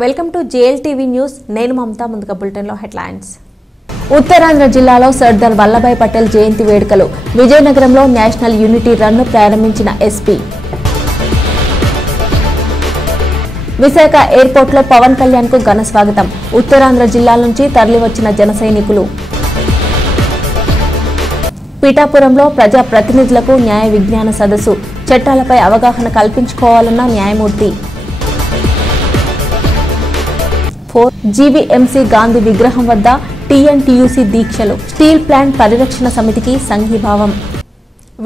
Welcome to JLTV news. నేను మమతా. ముందుగా బులెటిన్లో హెడ్లైన్స్. ఉత్తరాంధ్ర జిల్లాలో సర్దార్ వల్లభాయ్ పటేల్ జయంతి వేడుకలు. విజయనగరంలో నేషనల్ యూనిటీ రన్ను ప్రారంభించిన SP. విశాఖ ఎయిర్పోర్ట్లో పవన్ కళ్యాణ్ కు ఘన స్వాగతం. ఉత్తరాంధ్ర జిల్లాల నుంచి తరలివచ్చిన జన సైనికులు. పీఠాపురంలో ప్రజా ప్రతినిధులకు న్యాయ విజ్ఞాన సదస్సు. చట్టాలపై అవగాహన కల్పించుకోవాలన్న న్యాయమూర్తి. GVMC గాంధీ విగ్రహం వద్ద TNTUC దీక్షలు. స్టీల్ ప్లాంట్ పరిరక్షణ సమితికి సంఘీభావం.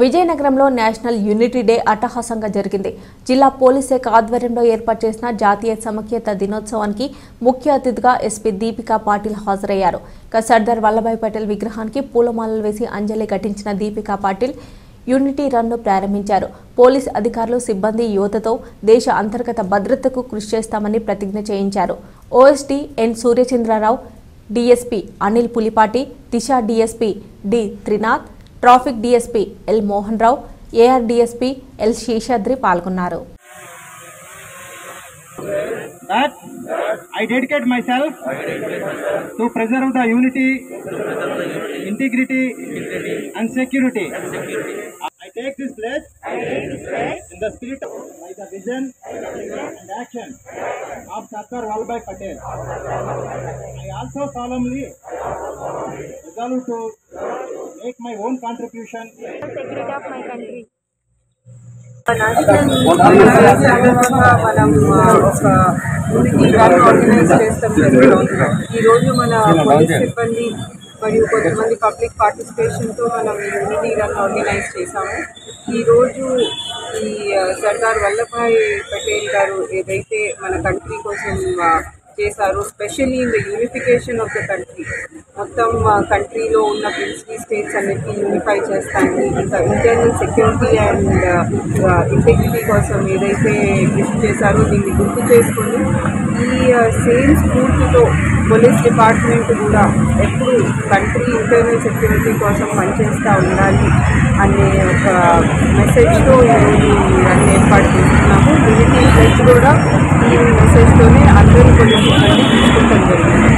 విజయనగరంలో నేషనల్ యూనిటీ డే అట్టహాసంగా జరిగింది. జిల్లా పోలీస్ శాఖ ఆధ్వర్యంలో ఏర్పాటు చేసిన జాతీయ సమైక్యత దినోత్సవానికి ముఖ్య అతిథిగా SP దీపికా పాటిల్ హాజరయ్యారు. సర్దార్ వల్లభాయ్ పటేల్ విగ్రహానికి పూలమాలలు వేసి అంజలి ఘటించిన దీపికా పాటిల్ యూనిటీ రన్ను ప్రారంభించారు. పోలీస్ అధికారులు, సిబ్బంది యువతతో దేశ అంతర్గత భద్రతకు కృషి చేస్తామని ప్రతిజ్ఞ చేయించారు. OSD N Surya Chandra Rao, DSP Anil Pulipati, Disha DSP D Trinath, traffic DSP L Mohan Rao, AR DSP L Seshadri పాల్గొన్నారు. That I dedicate myself to preserve the unity, integrity and security. I take this pledge in the spirit of the vision and action of Sardar Vallabhbhai Patel. I also solemnly resolve to make my own contribution to the security of my country. National మనం ఒక unity run organise చేస్తాం జరుగుతుంది. ఈరోజు మన police సిబ్బంది మరియు కొంతమంది public పార్టిసిపేషన్తో మనం యూనిటీ రన్ ఆర్గనైజ్ చేశాము. ఈరోజు ఈ సర్దార్ వల్లభాయ్ పటేల్ గారు ఏదైతే మన కంట్రీ కోసం చేశారు, specially in the unification of the country, మొత్తం కంట్రీలో ఉన్న ప్రిన్సిపల్ స్టేట్స్ అన్నిటినీ యూనిఫై చేస్తాయని, ఇంకా ఇంటర్నల్ సెక్యూరిటీ అండ్ ఇంటెగ్రిటీ కోసం ఏదైతే కృషి చేశారో దీన్ని గుర్తు చేసుకొని ఈ సేమ్ స్ఫూర్తితో పోలీస్ డిపార్ట్మెంట్ కూడా ఎప్పుడు కంట్రీ ఇంటర్నల్ సెక్యూరిటీ కోసం పనిచేస్తూ ఉండాలి అనే ఒక మెసేజ్తో ఈరోజు అన్ని ఏర్పాటు చేస్తున్నాము. యూనిటీ ప్లస్ కూడా ఈ మెసేజ్తోనే అందరూ పోలీస్ సిబ్బంది తీసుకుంటాం జరిగింది.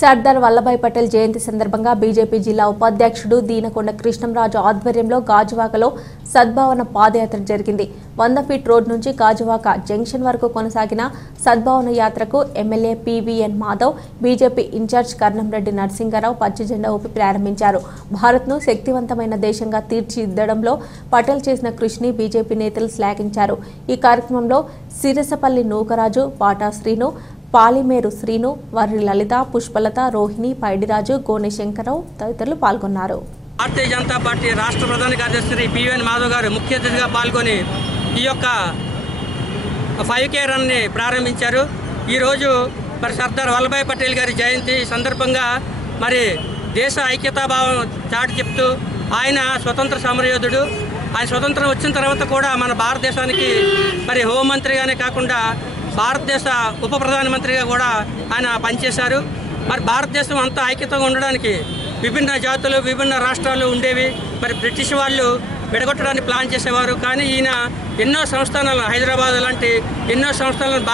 సర్దార్ వల్లభాయ్ పటేల్ జయంతి సందర్భంగా బీజేపీ జిల్లా ఉపాధ్యక్షుడు దీనకొండ కృష్ణంరాజు ఆధ్వర్యంలో గాజువాకలో సద్భావన పాదయాత్ర జరిగింది. 100 ఫీట్ రోడ్ నుంచి గాజువాక జంక్షన్ వరకు కొనసాగిన సద్భావన యాత్రకు MLA PVN Madhav, BJP incharge Karnamreddy Narasingarao పచ్చ జెండా ఊపి ప్రారంభించారు. భారత్ను శక్తివంతమైన దేశంగా తీర్చిదిద్దడంలో పటేల్ చేసిన కృషిని బీజేపీ నేతలు శ్లాఘించారు. ఈ కార్యక్రమంలో సిరసపల్లి నూకరాజు, పాటా శ్రీను, పాలిమేరు శ్రీను, వర్రి లలిత, పుష్పలత, రోహిణి, పైడిరాజు, గోనె శంకరరావు తదితరులు పాల్గొన్నారు. భారతీయ జనతా పార్టీ రాష్ట్ర ప్రధాన కార్యదర్శి PVN మాధవ్ గారు ముఖ్య అతిథిగా పాల్గొని ఈ యొక్క 5K రన్ని ప్రారంభించారు. ఈరోజు మరి సర్దార్ వల్లభాయ్ పటేల్ గారి జయంతి సందర్భంగా మరి దేశ ఐక్యతాభావం చాటి చెప్తూ ఆయన స్వతంత్ర సమరయోధుడు. ఆయన స్వతంత్రం వచ్చిన తర్వాత కూడా మన భారతదేశానికి మరి హోంమంత్రిగానే కాకుండా భారతదేశ ఉప ప్రధానమంత్రిగా కూడా ఆయన పనిచేశారు. మరి భారతదేశం అంతా ఐక్యతగా ఉండడానికి విభిన్న జాతులు, విభిన్న రాష్ట్రాలు ఉండేవి. మరి బ్రిటిష్ వాళ్ళు విడగొట్టడానికి ప్లాన్ చేసేవారు. కానీ ఈయన ఎన్నో సంస్థానాలు, హైదరాబాద్ లాంటి ఎన్నో సంస్థానాలను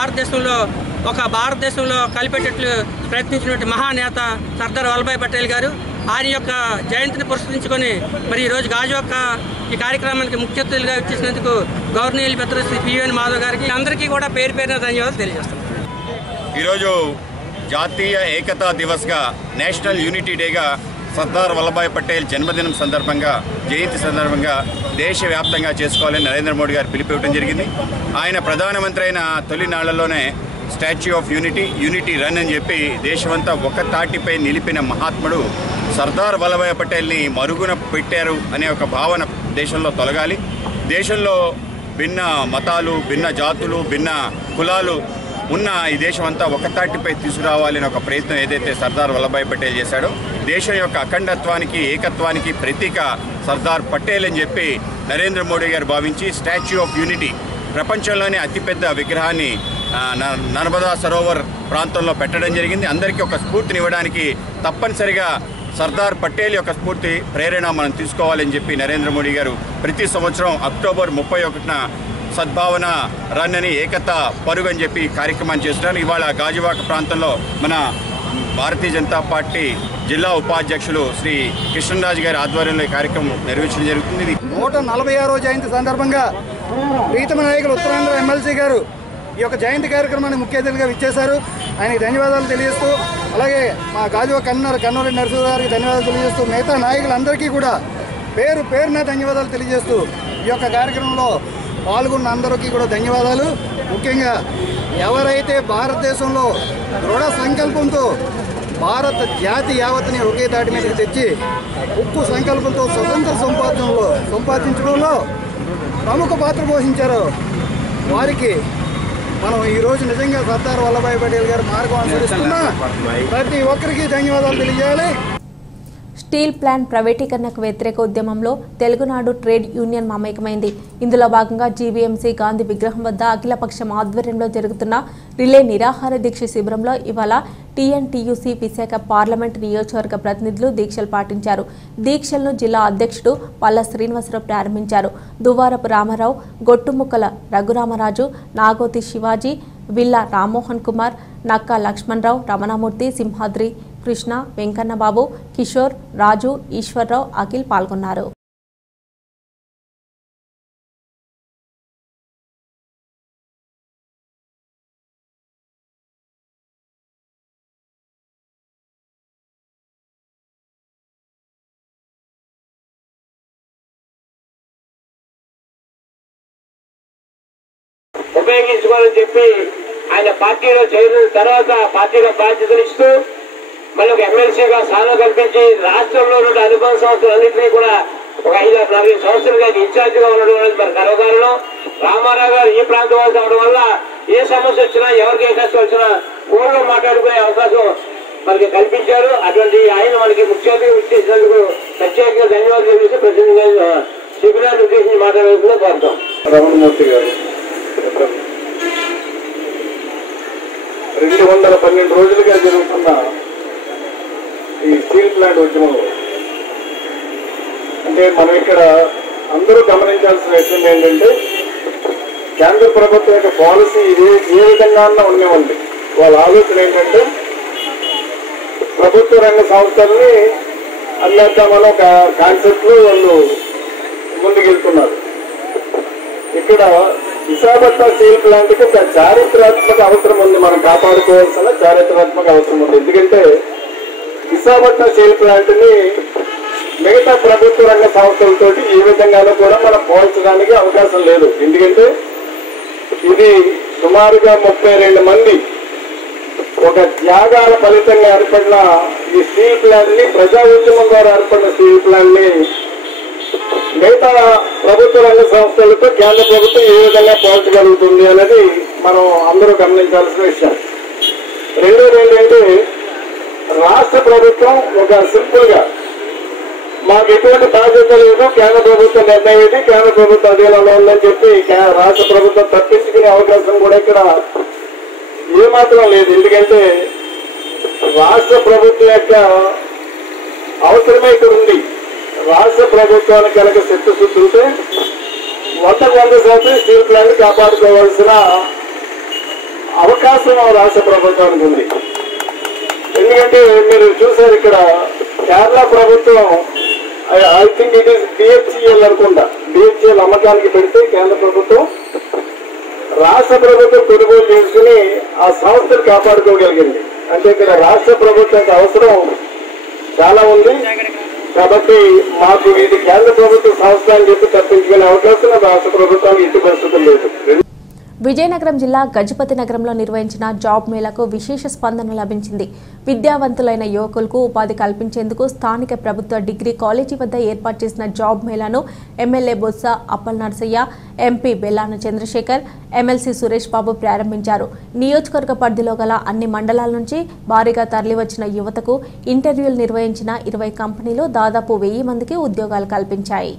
భారతదేశంలో కలిపేటట్లు ప్రయత్నించినటువంటి మహానేత సర్దార్ వల్లభాయ్ పటేల్ గారు. ఆయన యొక్క జయంతిని పురస్కరించుకొని మరి ఈరోజు గాజువాక ఈ కార్యక్రమానికి ముఖ్య అతిథులుగా ఇచ్చేసినందుకు గవర్నర్ పెద్ద శ్రీ PVN మాధవ్ గారికి అందరికీ కూడా పేరు పేరున ధన్యవాదాలు తెలియజేస్తాం. ఈరోజు జాతీయ ఏకతా దివస్గా, నేషనల్ యూనిటీ డేగా సర్దార్ వల్లభాయ్ పటేల్ జన్మదినం సందర్భంగా, జయంతి సందర్భంగా దేశవ్యాప్తంగా చేసుకోవాలని నరేంద్ర మోడీ గారు పిలుపునివ్వడం జరిగింది. ఆయన ప్రధానమంత్రి అయిన తొలి నాళ్లలోనే స్టాచ్యూ ఆఫ్ యూనిటీ రన్ అని చెప్పి దేశమంతా ఒక తాటిపై నిలిపిన మహాత్ముడు సర్దార్ వల్లభాయ్ పటేల్ని మరుగున పెట్టారు అనే ఒక భావన దేశంలో తొలగాలి. దేశంలో భిన్న మతాలు, భిన్న జాతులు, భిన్న కులాలు ఉన్న ఈ దేశం అంతా ఒక తాటిపై తీసుకురావాలని ఒక ప్రయత్నం ఏదైతే సర్దార్ వల్లభాయ్ పటేల్ చేశాడో, దేశం యొక్క అఖండత్వానికి, ఏకత్వానికి ప్రతీక సర్దార్ పటేల్ అని చెప్పి నరేంద్ర మోడీ గారు భావించి స్టాచ్యూ ఆఫ్ యూనిటీ, ప్రపంచంలోనే అతిపెద్ద విగ్రహాన్ని నర్మదా సరోవర్ ప్రాంతంలో పెట్టడం జరిగింది. అందరికీ ఒక స్ఫూర్తినివ్వడానికి తప్పనిసరిగా సర్దార్ పటేల్ యొక్క స్ఫూర్తి, ప్రేరణ మనం తీసుకోవాలని చెప్పి నరేంద్ర మోడీ గారు ప్రతి సంవత్సరం అక్టోబర్ 31న సద్భావన రన్ అని ఏకత పరుగు అని చెప్పి కార్యక్రమాన్ని చేస్తున్నారు. ఇవాళ గాజువాక ప్రాంతంలో మన భారతీయ జనతా పార్టీ జిల్లా ఉపాధ్యక్షులు శ్రీ కృష్ణరాజు గారి ఆధ్వర్యంలో ఈ కార్యక్రమం నిర్వహించడం జరుగుతుంది. 146వ జయంతి సందర్భంగా ప్రీతమ నాయకులు ఉత్తరాంధ్ర ఎమ్మెల్సీ గారు ఈ యొక్క జయంతి కార్యక్రమాన్ని ముఖ్య అతిథిగా విచ్చేశారు. ఆయనకి ధన్యవాదాలు తెలియజేస్తూ, అలాగే మా గాజువాక కన్నూరి నరసింహ గారికి ధన్యవాదాలు తెలియజేస్తూ, మిగతా నాయకులందరికీ కూడా పేరు పేరున ధన్యవాదాలు తెలియజేస్తూ ఈ యొక్క కార్యక్రమంలో పాల్గొన్న అందరికీ కూడా ధన్యవాదాలు. ముఖ్యంగా ఎవరైతే భారతదేశంలో దృఢ సంకల్పంతో భారత జాతి యావత్ని ఒకే తాటి మీదకి తెచ్చి ఉక్కు సంకల్పంతో స్వతంత్ర సంపాదించడంలో ప్రముఖ పాత్ర పోషించారో వారికి మనం ఈరోజు నిజంగా సర్దార్ వల్లభాయ్ పటేల్ గారి మార్గం అనుసరిస్తున్నా ప్రతి ఒక్కరికి ధన్యవాదాలు తెలియజేయాలి. స్టీల్ ప్లాంట్ ప్రైవేటీకరణకు వ్యతిరేక ఉద్యమంలో తెలుగునాడు ట్రేడ్ యూనియన్ మమేకమైంది. ఇందులో భాగంగా జీవీఎంసీ గాంధీ విగ్రహం వద్ద అఖిలపక్షం ఆధ్వర్యంలో జరుగుతున్న రిలే నిరాహార దీక్ష శిబిరంలో ఇవాళ టీఎన్టీయూసీ విశాఖ పార్లమెంటు నియోజకవర్గ ప్రతినిధులు దీక్షలు పాటించారు. దీక్షలను జిల్లా అధ్యక్షుడు పల్ల శ్రీనివాసరావు ప్రారంభించారు. దువ్వారపు రామారావు, గొట్టుముక్కల రఘురామరాజు, నాగోతి శివాజీ, విల్ల రామ్మోహన్ కుమార్, నక్కా లక్ష్మణరావు, రమణమూర్తి, సింహాద్రి కృష్ణ, వెంకన్నబాబు, కిషోర్, రాజు, ఈశ్వర్రావు, అఖిల్ పాల్గొన్నారు. ఉపయోగించుకోవాలని చెప్పి ఆయన పార్టీలో చేరిన తర్వాత పార్టీలో బాధ్యతలు ఇస్తూ మళ్ళీ ఒక ఎమ్మెల్సీగా స్థానం కల్పించి రాష్ట్రంలో ఉన్న అనుబంధ సంస్థలన్నింటినీ కూడా ఒక 5-4 సంవత్సరాలుగా ఇన్ఛార్జిగా ఉండడం అనేది మరి గర్వకారణం. రామారావు గారు ఈ ప్రాంతం వాళ్ళు అవడం వల్ల ఏ సమస్య వచ్చినా ఎవరికి ఏ కష్టం వచ్చినా ఫోన్లో మాట్లాడుకునే అవకాశం మనకి కల్పించారు. అటువంటి ఆయన మనకి ముఖ్య అతిథిగా ఇచ్చేసినందుకు ప్రత్యేకంగా ధన్యవాదాలు తెలియజేసి ప్రతినిధిగా శిబిరాన్ని ఉద్దేశించి మాట్లాడేందుకు కోరుతాం. రమణమూర్తి గారు 212 రోజులుగా జరుగుతున్న ఈ స్టీల్ ప్లాంట్ ఉద్యమంలో అంటే మనం ఇక్కడ అందరూ గమనించాల్సిన విషయం ఏంటంటే కేంద్ర ప్రభుత్వం యొక్క పాలసీ ఏ విధంగా ఉండేవండి. వాళ్ళ ఆలోచన ఏంటంటే ప్రభుత్వ రంగ సంస్థల్ని అమ్మేద్దామని ఒక కాన్సెప్ట్ లో వాళ్ళు ముందుకెళ్తున్నారు. ఇక్కడ విశాఖపట్నం స్టీల్ ప్లాంట్ కి ఒక చారిత్రాత్మక అవసరం ఉంది, మనం కాపాడుకోవాల్సిన చారిత్రాత్మక అవసరం ఉంది. ఎందుకంటే విశాఖపట్నం స్టీల్ ప్లాంట్ ని మిగతా ప్రభుత్వ రంగ సంస్థలతో ఏ విధంగానూ కూడా మనం పోల్చడానికి అవకాశం లేదు. ఎందుకంటే ఇది సుమారుగా 32 మంది ఒక త్యాగాల ఫలితంగా ఏర్పడిన ఈ స్టీల్ ప్లాంట్ ని, ప్రజా ఉద్యమం ద్వారా ఏర్పడిన స్టీల్ ప్లాంట్ ని మిగతా ప్రభుత్వ రంగ సంస్థలతో కేంద్ర ప్రభుత్వం ఏ విధంగా పోల్చగలుగుతుంది అనేది మనం అందరూ గమనించాల్సిన విషయం. రెండోది ఏంటంటే రాష్ట్ర ప్రభుత్వం ఒక సింపుల్ గా మాకు ఎటువంటి బాధ్యత లేదు, కేంద్ర ప్రభుత్వం నిర్ణయం ఇది, కేంద్ర ప్రభుత్వం అధీనంలో ఉందని చెప్పి రాష్ట్ర ప్రభుత్వం తప్పించుకునే అవకాశం కూడా ఇక్కడ ఏమాత్రం లేదు. ఎందుకంటే రాష్ట్ర ప్రభుత్వం యొక్క అవసరమే ఇక్కడ ఉంది. రాష్ట్ర ప్రభుత్వానికి కనుక చిత్తశుద్ధి ఉంటే 100% స్టీల్ ప్లాంట్ కాపాడుకోవాల్సిన అవకాశం రాష్ట్ర ప్రభుత్వానికి ఉంది. ఎందుకంటే మీరు చూసారు ఇక్కడ కేరళ ప్రభుత్వం ఐ థింక్ ఇట్ ఈస్ డిహెచ్ఈఎల్ అనుకుంటా, డిహెచ్ఈఎల్ అమ్మకానికి పెడితే కేంద్ర ప్రభుత్వం రాష్ట్ర ప్రభుత్వం కొనుగోలు చేసుకుని ఆ సంస్థను కాపాడుకోగలిగింది. అంటే ఇక్కడ రాష్ట్ర ప్రభుత్వానికి అవసరం చాలా ఉంది. కాబట్టి మాకు ఇది కేంద్ర ప్రభుత్వ సంస్థ అని చెప్పి తప్పించుకునే అవకాశం రాష్ట్ర ప్రభుత్వానికి ఎట్టి పరిస్థితులు లేదు. విజయనగరం జిల్లా గజపతి నగరంలో నిర్వహించిన జాబ్ మేళాకు విశేష స్పందన లభించింది. విద్యావంతులైన యువకులకు ఉపాధి కల్పించేందుకు స్థానిక ప్రభుత్వ డిగ్రీ కాలేజీ వద్ద ఏర్పాటు చేసిన జాబ్ మేళాను MLA Botsa Appala Narasayya, MP Bellana Chandrasekhar, MLC Suresh Babu ప్రారంభించారు. నియోజకవర్గ పరిధిలో గల అన్ని మండలాల నుంచి భారీగా తరలివచ్చిన యువతకు ఇంటర్వ్యూలు నిర్వహించిన 20 కంపెనీలు దాదాపు 1000 మందికి ఉద్యోగాలు కల్పించాయి.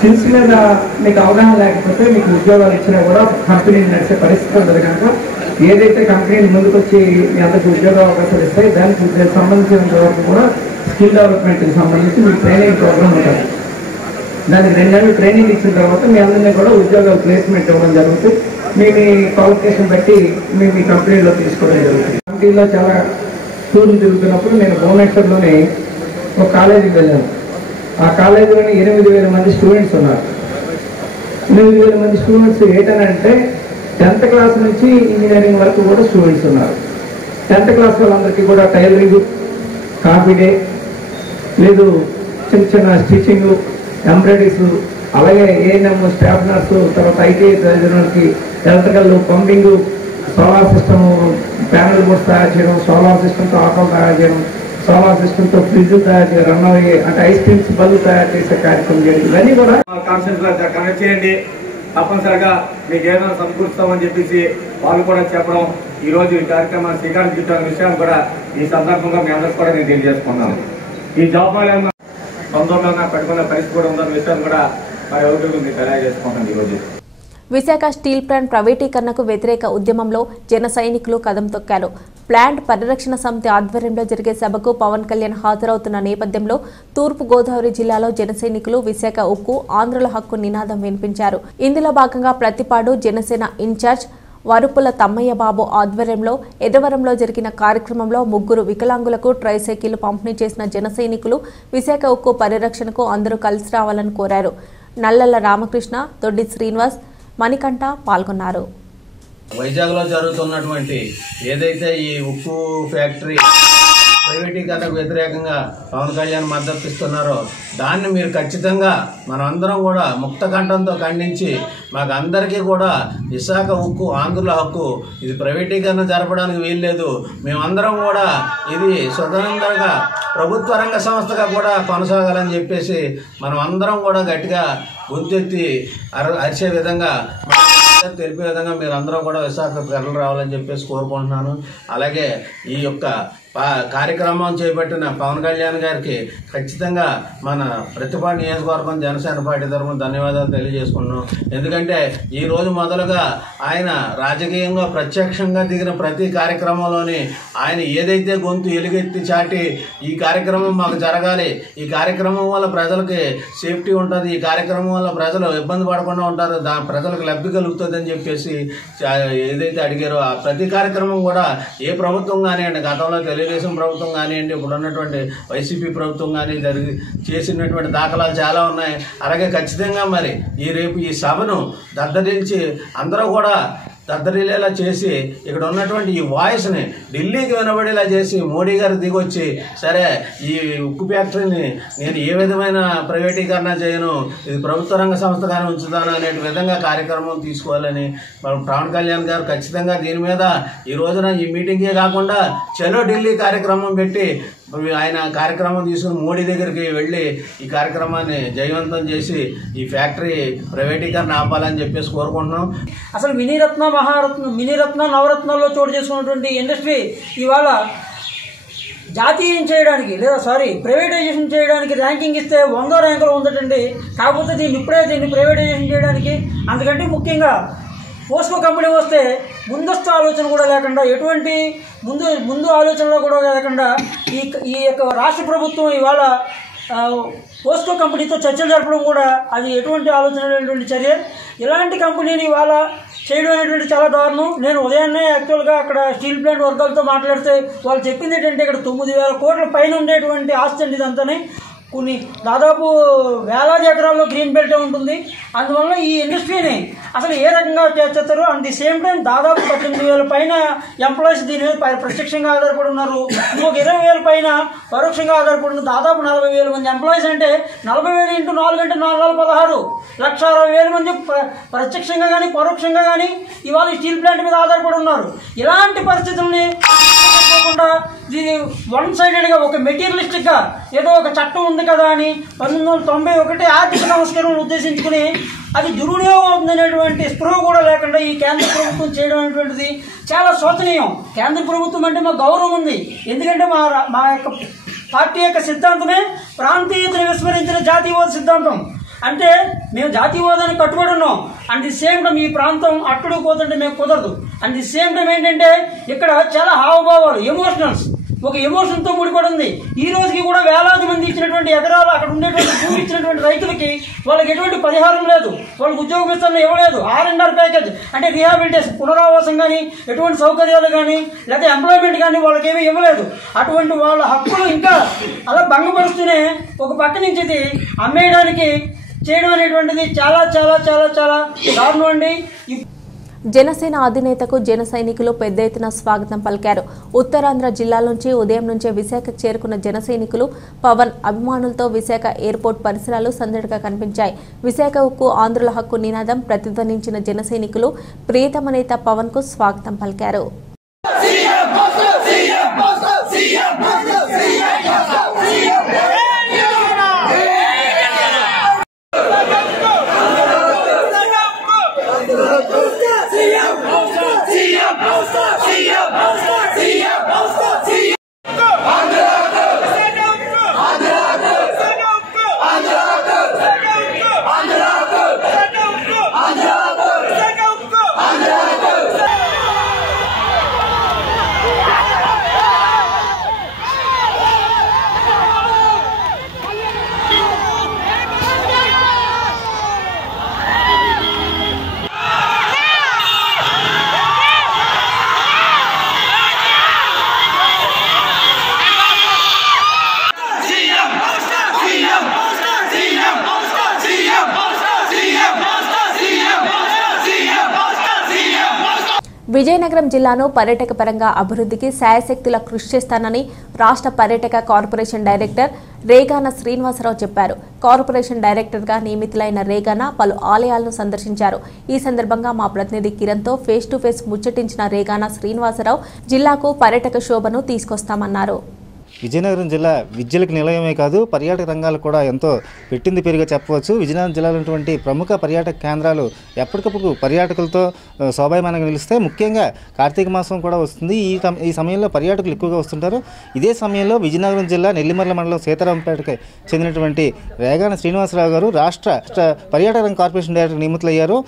స్కిల్స్ మీద మీకు అవగాహన లేకపోతే మీకు ఉద్యోగాలు ఇచ్చినా కూడా కంపెనీ నడిచే పరిస్థితి ఉండదు. కనుక ఏదైతే కంపెనీలు ముందుకు వచ్చి మీ అందరికీ ఉద్యోగ అవకాశాలు ఇస్తాయి దానికి సంబంధించినంత వరకు కూడా స్కిల్ డెవలప్మెంట్కి సంబంధించి మీ ట్రైనింగ్ ప్రోగ్రామ్ ఉంటుంది. దానికి 2 నెలలు ట్రైనింగ్ ఇచ్చిన తర్వాత మీ అందరినీ కూడా ఉద్యోగాలు ప్లేస్మెంట్ ఇవ్వడం జరుగుతుంది. మీ క్వాలిఫికేషన్ బట్టి మీ కంపెనీలో తీసుకోవడం జరుగుతుంది. కంపెనీలో చాలా టూర్లు తిరుగుతున్నప్పుడు నేను భువనేశ్వర్లోని ఒక కాలేజీకి వెళ్ళాను. ఆ కాలేజీలోని 8,000 మంది స్టూడెంట్స్ ఉన్నారు. 8,000 మంది స్టూడెంట్స్ ఏంటంటే 10th క్లాస్ నుంచి ఇంజనీరింగ్ వరకు కూడా స్టూడెంట్స్ ఉన్నారు. 10th క్లాస్ వాళ్ళందరికీ కూడా టైలరింగ్, కాఫీ డే, లేదు చిన్న చిన్న స్టిచ్చింగ్, ఎంబ్రాయిడరీస్, అలాగే ఏఎన్ఎం, స్టాఫ్ నర్సు, తర్వాత ఐటీఐ చదివినకి electrical, pumping, solar system, panel boards తయారు చేయడం, సోలార్ సిస్టమ్తో ఆటోలు తయారు చేయడం, సోలార్ సిస్టమ్తో ఫ్రిడ్జ్ తయారు చేయడం, రన్ అయ్యే అంటే ఐస్ క్రీమ్స్ బల్లు తయారు చేసే కార్యక్రమం చేయడం, ఇవన్నీ కూడా కాన్ఫరెన్స్ లో కనెక్ట్ చేయండి. తప్పనిసరిగా మీకు ఏదైనా సమకూరుస్తామని చెప్పేసి వాళ్ళు కూడా చెప్పడం, ఈ రోజు ఈ కార్యక్రమాన్ని శ్రీకారం చుట్టాల విషయాన్ని కూడా ఈ సందర్భంగా మీ అందరికీ కూడా నేను తెలియజేసుకున్నాను. ఈ జాబ్ తొందరగా పట్టుకునే పరిస్థితి కూడా ఉందన్న విషయాన్ని కూడా మరి ఎవరికి మీకు తెలియజేసుకుంటాను. ఈరోజు విశాఖ స్టీల్ ప్లాంట్ ప్రైవేటీకరణకు వ్యతిరేక ఉద్యమంలో జన సైనికులు కదం తొక్కారు. ప్లాంట్ పరిరక్షణ సమితి ఆధ్వర్యంలో జరిగే సభకు పవన్ కళ్యాణ్ హాజరవుతున్న నేపథ్యంలో తూర్పు గోదావరి జిల్లాలో జన సైనికులు విశాఖ ఉక్కు, ఆంధ్రుల హక్కు నినాదం వినిపించారు. ఇందులో భాగంగా ప్రతిపాడు జనసేన ఇన్ఛార్జ్ వరుపుల తమ్మయ్య బాబు ఆధ్వర్యంలో ఎర్రవరంలో జరిగిన కార్యక్రమంలో 3 వికలాంగులకు ట్రైసైకిల్ పంపిణీ చేసిన జన సైనికులు విశాఖ ఉక్కు పరిరక్షణకు అందరూ కలిసి రావాలని కోరారు. నల్లల రామకృష్ణ, దొడ్డి శ్రీనివాస్, మణికంఠ పాల్గొన్నారు. వైజాగ్లో జరుగుతున్నటువంటి ఏదైతే ఈ ఉక్కు ఫ్యాక్టరీ ప్రైవేటీకరణకు వ్యతిరేకంగా పవన్ కళ్యాణ్ మద్దతు ఇస్తున్నారో దాన్ని మీరు ఖచ్చితంగా మనమందరం కూడా ముక్త కంఠంతో ఖండించి మాకు అందరికీ కూడా విశాఖ ఉక్కు, ఆంధ్రుల హక్కు, ఇది ప్రైవేటీకరణ జరపడానికి వీల్లేదు, మేమందరం కూడా ఇది స్వతంత్రంగా ప్రభుత్వ రంగ సంస్థగా కూడా కొనసాగాలని చెప్పేసి మనం అందరం కూడా గట్టిగా గొంతెత్తి అరిచే విధంగా తెలిపే విధంగా మీరు అందరూ కూడా విశాఖ తరలి రావాలని చెప్పేసి కోరుకుంటున్నాను. అలాగే ఈ యొక్క కార్యక్రమం చేపట్టిన పవన్ కళ్యాణ్ గారికి ఖచ్చితంగా మన ప్రతిపాడు నియోజకవర్గం జనసేన పార్టీ తరఫున ధన్యవాదాలు తెలియజేసుకున్నాం. ఎందుకంటే ఈ రోజు మొదలుగా ఆయన రాజకీయంగా ప్రత్యక్షంగా దిగిన ప్రతి కార్యక్రమంలోని ఆయన ఏదైతే గొంతు ఎలుగెత్తి చాటి ఈ కార్యక్రమం మాకు జరగాలి, ఈ కార్యక్రమం వల్ల ప్రజలకి సేఫ్టీ ఉంటుంది, ఈ కార్యక్రమం వల్ల ప్రజలు ఇబ్బంది పడకుండా ఉంటారు, ప్రజలకు లబ్ధి కలుగుతుందని చెప్పేసి ఏదైతే అడిగారో ఆ ప్రతి కార్యక్రమం కూడా ఏ ప్రభుత్వం కానివ్వండి, గతంలో తెలుగుదేశం ప్రభుత్వం కానివ్వండి, ఇప్పుడు ఉన్నటువంటి వైసీపీ ప్రభుత్వం కానీ చేసినటువంటి దాఖలాలు చాలా ఉన్నాయి. అలాగే ఖచ్చితంగా మరి రేపు ఈ సభను దద్దరించి అందరూ కూడా దద్దరిల్లేలా చేసి ఇక్కడ ఉన్నటువంటి ఈ వాయిస్ని ఢిల్లీకి వినబడేలా చేసి మోడీ గారు దిగొచ్చి సరే ఈ ఉక్కు ఫ్యాక్టరీని నేను ఏ విధమైన ప్రైవేటీకరణ చేయను, ఇది ప్రభుత్వ రంగ సంస్థగానే ఉంచుతాను అనే విధంగా కార్యక్రమం తీసుకోవాలని పవన్ కళ్యాణ్ గారు ఖచ్చితంగా దీని మీద ఈ రోజున ఈ మీటింగే కాకుండా చలో ఢిల్లీ కార్యక్రమం పెట్టి ఆయన కార్యక్రమం తీసుకుని మోడీ దగ్గరికి వెళ్ళి ఈ కార్యక్రమాన్ని జయవంతం చేసి ఈ ఫ్యాక్టరీ ప్రైవేటీకరణ ఆపాలని చెప్పేసి కోరుకుంటున్నాం. అసలు మినీరత్న, మహారత్న, మినీరత్న, నవరత్నాల్లో చోటు చేసుకున్నటువంటి ఇండస్ట్రీ ఇవాళ జాతీయం చేయడానికి ప్రైవేటైజేషన్ చేయడానికి ర్యాంకింగ్ ఇస్తే 100వ ర్యాంకులో ఉందటండి. కాకపోతే దీన్ని ప్రైవేటైజేషన్ చేయడానికి అందుకంటే ముఖ్యంగా పోస్కో కంపెనీ వస్తే ముందస్తు ఆలోచన కూడా లేకుండా ఎటువంటి ముందు ఆలోచనలో కూడా లేకుండా ఈ యొక్క రాష్ట్ర ప్రభుత్వం ఇవాళ పోస్కో కంపెనీతో చర్చలు జరపడం కూడా అది ఎటువంటి ఆలోచన చర్య. ఇలాంటి కంపెనీని ఇవాళ చేయడం అనేటువంటి చాలా దారుణం. నేను ఉదయాన్నే యాక్చువల్గా అక్కడ స్టీల్ ప్లాంట్ వర్గాలతో మాట్లాడితే వాళ్ళు చెప్పింది ఏంటంటే ఇక్కడ 9,000 కోట్ల పైన ఉండేటువంటి ఆస్తి అండి ఇదంతానే. కొన్ని దాదాపు వేలాది ఎకరాల్లో గ్రీన్ బెల్ట్ ఉంటుంది. అందువల్ల ఈ ఇండస్ట్రీని అసలు ఏ రకంగా చేస్తారు. అట్ ది సేమ్ టైం దాదాపు 18,000 పైన ఎంప్లాయీస్ దీని మీద ప్రత్యక్షంగా ఆధారపడి ఉన్నారు. ఇంకొక 20,000 పైన పరోక్షంగా ఆధారపడి ఉన్నారు. దాదాపు 40,000 మంది ఎంప్లాయీస్ అంటే 40,000 × 4 అంటే 4,16 1,60,000 మంది ప్రత్యక్షంగా కానీ పరోక్షంగా కానీ ఇవాళ స్టీల్ ప్లాంట్ మీద ఆధారపడి ఉన్నారు. ఇలాంటి పరిస్థితుల్ని కాకుండా దీని 1 సైడెడ్గా ఒక మెటీరియలిస్టిక్గా ఏదో ఒక చట్టం ఉంది కదా అని 1991 ఆర్థిక సంస్కరణను ఉద్దేశించుకుని అది దుర్వినియోగం అవుతుందనేటువంటి స్పృహ కూడా లేకుండా ఈ కేంద్ర ప్రభుత్వం చేయడం అనేటువంటిది చాలా శోచనీయం. కేంద్ర ప్రభుత్వం అంటే మాకు గౌరవం ఉంది. ఎందుకంటే మా యొక్క పార్టీ యొక్క సిద్ధాంతమే ప్రాంతీయతను విస్మరించిన జాతీయవాద సిద్ధాంతం. అంటే మేము జాతీయవాదానికి కట్టుబడి ఉన్నాం. అండ్ ది సేమ్ టైం ఈ ప్రాంతం అట్టుడు పోతుంటే మేము కుదరదు. అండ్ ది సేమ్ టైం ఏంటంటే ఇక్కడ చాలా హావభావాలు, ఎమోషనల్స్, ఒక ఎమోషన్తో ముడిపడి ఉంది. ఈ రోజుకి కూడా వేలాది మంది ఇచ్చినటువంటి ఎకరాలు అక్కడ ఉండేటువంటి భూమి ఇచ్చినటువంటి రైతులకి వాళ్ళకి ఎటువంటి పరిహారం లేదు, వాళ్ళకి ఉద్యోగ విస్తరణ ఇవ్వలేదు. R&R ప్యాకేజ్ అంటే రీహాబిలిటేషన్, పునరావాసం కానీ, ఎటువంటి సౌకర్యాలు కానీ, లేదా ఎంప్లాయ్మెంట్ కానీ వాళ్ళకి ఏమీ ఇవ్వలేదు. అటువంటి వాళ్ళ హక్కులు ఇంకా అలా భంగపరుస్తూనే ఒక పక్క నుంచి ఇది అమ్మేయడానికి చేయడం అనేటువంటిది చాలా చాలా చాలా చాలా దారుణం అండి. జనసేన అధినేతకు జన సైనికులు పెద్ద ఎత్తున స్వాగతం పలికారు. ఉత్తరాంధ్ర జిల్లాల నుంచి ఉదయం నుంచే విశాఖకు చేరుకున్న జన సైనికులు పవన్ అభిమానులతో విశాఖ ఎయిర్పోర్ట్ పరిసరాలు సందడిగా కనిపించాయి. విశాఖ ఉక్కు ఆంధ్రుల హక్కు నినాదం ప్రతిధ్వనించిన జన సైనికులు ప్రియతమ నేత పవన్ కు స్వాగతం పలికారు. విజయనగరం జిల్లాను పర్యాటక పరంగా అభివృద్ధికి శాయశక్తుల కృషి చేస్తానని రాష్ట్ర పర్యాటక కార్పొరేషన్ డైరెక్టర్ రేగాన శ్రీనివాసరావు చెప్పారు. కార్పొరేషన్ డైరెక్టర్గా నియమితులైన రేగాన పలు ఆలయాలను సందర్శించారు. ఈ సందర్భంగా మా ప్రతినిధి కిరణ్తో ఫేస్ టు ఫేస్ ముచ్చటించిన రేగాన శ్రీనివాసరావు జిల్లాకు పర్యాటక శోభను తీసుకొస్తామన్నారు. విజయనగరం జిల్లా విద్యలకు నిలయమే కాదు, పర్యాటక రంగాలు కూడా ఎంతో పెట్టింది పేరుగా చెప్పవచ్చు. విజయనగరం జిల్లాలో ఉన్నటువంటి ప్రముఖ పర్యాటక కేంద్రాలు ఎప్పటికప్పుడు పర్యాటకులతో శోభాయమానంగా నిలుస్తాయి. ముఖ్యంగా కార్తీక మాసం కూడా వస్తుంది. ఈ సమయంలో పర్యాటకులు ఎక్కువగా వస్తుంటారు. ఇదే సమయంలో విజయనగరం జిల్లా నెల్లిమర్ల మండలం సీతారాంపేటకి చెందినటువంటి రేగాన శ్రీనివాసరావు గారు రాష్ట్ర పర్యాటక రంగ కార్పొరేషన్ డైరెక్టర్ నియమితులయ్యారు.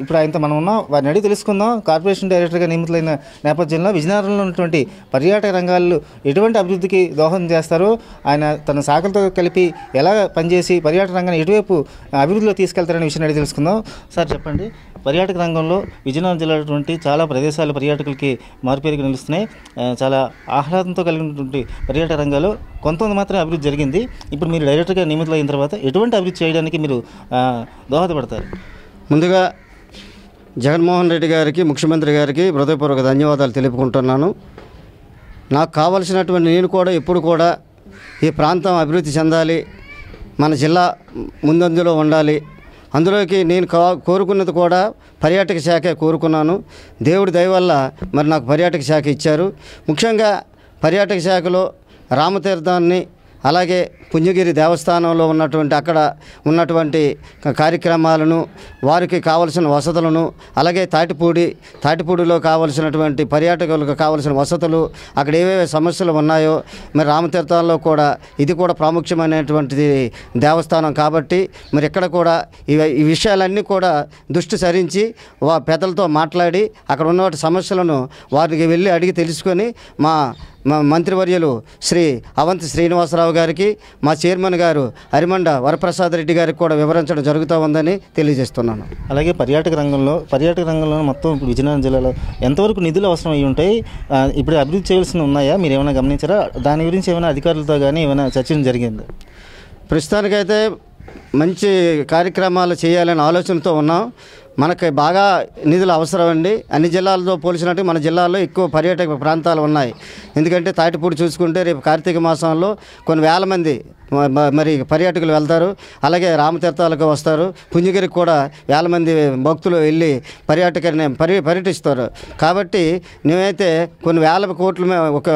ఇప్పుడు ఆయనతో మనం ఉన్నాం, వారిని అడిగి తెలుసుకుందాం. కార్పొరేషన్ డైరెక్టర్గా నియమితులైన నేపథ్యంలో విజయనగరంలో ఉన్నటువంటి పర్యాటక రంగాల్లో ఎటువంటి అభివృద్ధికి దోహదం చేస్తారు, ఆయన తన శాఖలతో కలిపి ఎలా పనిచేసి పర్యాటక రంగాన్ని ఎటువైపు అభివృద్ధిలో తీసుకెళ్తారనే విషయాన్ని అడిగి తెలుసుకుందాం. సార్ చెప్పండి, పర్యాటక రంగంలో విజయనగరం జిల్లాటువంటి చాలా ప్రదేశాలు పర్యాటకులకి మారుపేరుగా నిలుస్తున్నాయి. చాలా ఆహ్లాదంతో కలిగినటువంటి పర్యాటక రంగాల్లో కొంతమంది మాత్రమే అభివృద్ధి జరిగింది. ఇప్పుడు మీరు డైరెక్టర్గా నియమితులైన తర్వాత ఎటువంటి అభివృద్ధి చేయడానికి మీరు దోహదపడతారు? ముందుగా జగన్మోహన్ రెడ్డి గారికి, ముఖ్యమంత్రి గారికి హృదయపూర్వక ధన్యవాదాలు తెలుపుకుంటున్నాను. నాకు కావలసినటువంటి నేను కూడా ఎప్పుడు కూడా ఈ ప్రాంతం అభివృద్ధి చెందాలి, మన జిల్లా ముందంజలో ఉండాలి. అందులోకి నేను కోరుకున్నది కూడా పర్యాటక శాఖ కోరుకున్నాను. దేవుడి దయ వల్ల మరి నాకు పర్యాటక శాఖ ఇచ్చారు. ముఖ్యంగా పర్యాటక శాఖలో రామతీర్థాన్ని, అలాగే పుణ్యగిరి దేవస్థానంలో అక్కడ ఉన్నటువంటి కార్యక్రమాలను, వారికి కావలసిన వసతులను, అలాగే తాటిపూడిలో కావలసినటువంటి పర్యాటకులకు కావలసిన వసతులు, అక్కడ ఏవేవి సమస్యలు ఉన్నాయో, మరి రామతీర్థాల్లో కూడా ఇది కూడా ప్రాముఖ్యమైనటువంటిది దేవస్థానం కాబట్టి మరి ఇక్కడ కూడా ఈ విషయాలన్నీ కూడా దృష్టి సారించి పెద్దలతో మాట్లాడి అక్కడ ఉన్న సమస్యలను వారికి వెళ్ళి అడిగి తెలుసుకొని మా మంత్రివర్యులు శ్రీ అవంతి శ్రీనివాసరావు గారికి, మా చైర్మన్ గారు హరిమండ వరప్రసాద్ రెడ్డి గారికి కూడా వివరించడం జరుగుతూ ఉందని తెలియజేస్తున్నాను. అలాగే పర్యాటక రంగంలో మొత్తం ఇప్పుడు విజయనగరం జిల్లాలో ఎంతవరకు నిధులు అవసరం అయ్యి ఉంటాయి, ఇప్పుడు అభివృద్ధి చేయాల్సిన ఉన్నాయా, మీరు ఏమైనా గమనించారా? దాని గురించి ఏమైనా అధికారులతో కానీ ఏమైనా చర్చలు జరిగింది? ప్రస్తుతానికైతే మంచి కార్యక్రమాలు చేయాలనే ఆలోచనతో ఉన్నాం. మనకి బాగా నిధులు అవసరం అండి. అన్ని జిల్లాలతో పోల్చినట్టు మన జిల్లాలో ఎక్కువ పర్యాటక ప్రాంతాలు ఉన్నాయి. ఎందుకంటే తాటిపూడి చూసుకుంటే రేపు కార్తీక మాసంలో కొన్ని వేల మంది మరి పర్యాటకులు వెళ్తారు. అలాగే రామతీర్థాలకు వస్తారు. పుణ్యగిరికి కూడా వేల మంది భక్తులు వెళ్ళి పర్యటిస్తారు. కాబట్టి మేమైతే కొన్ని వేల కోట్లు, ఒక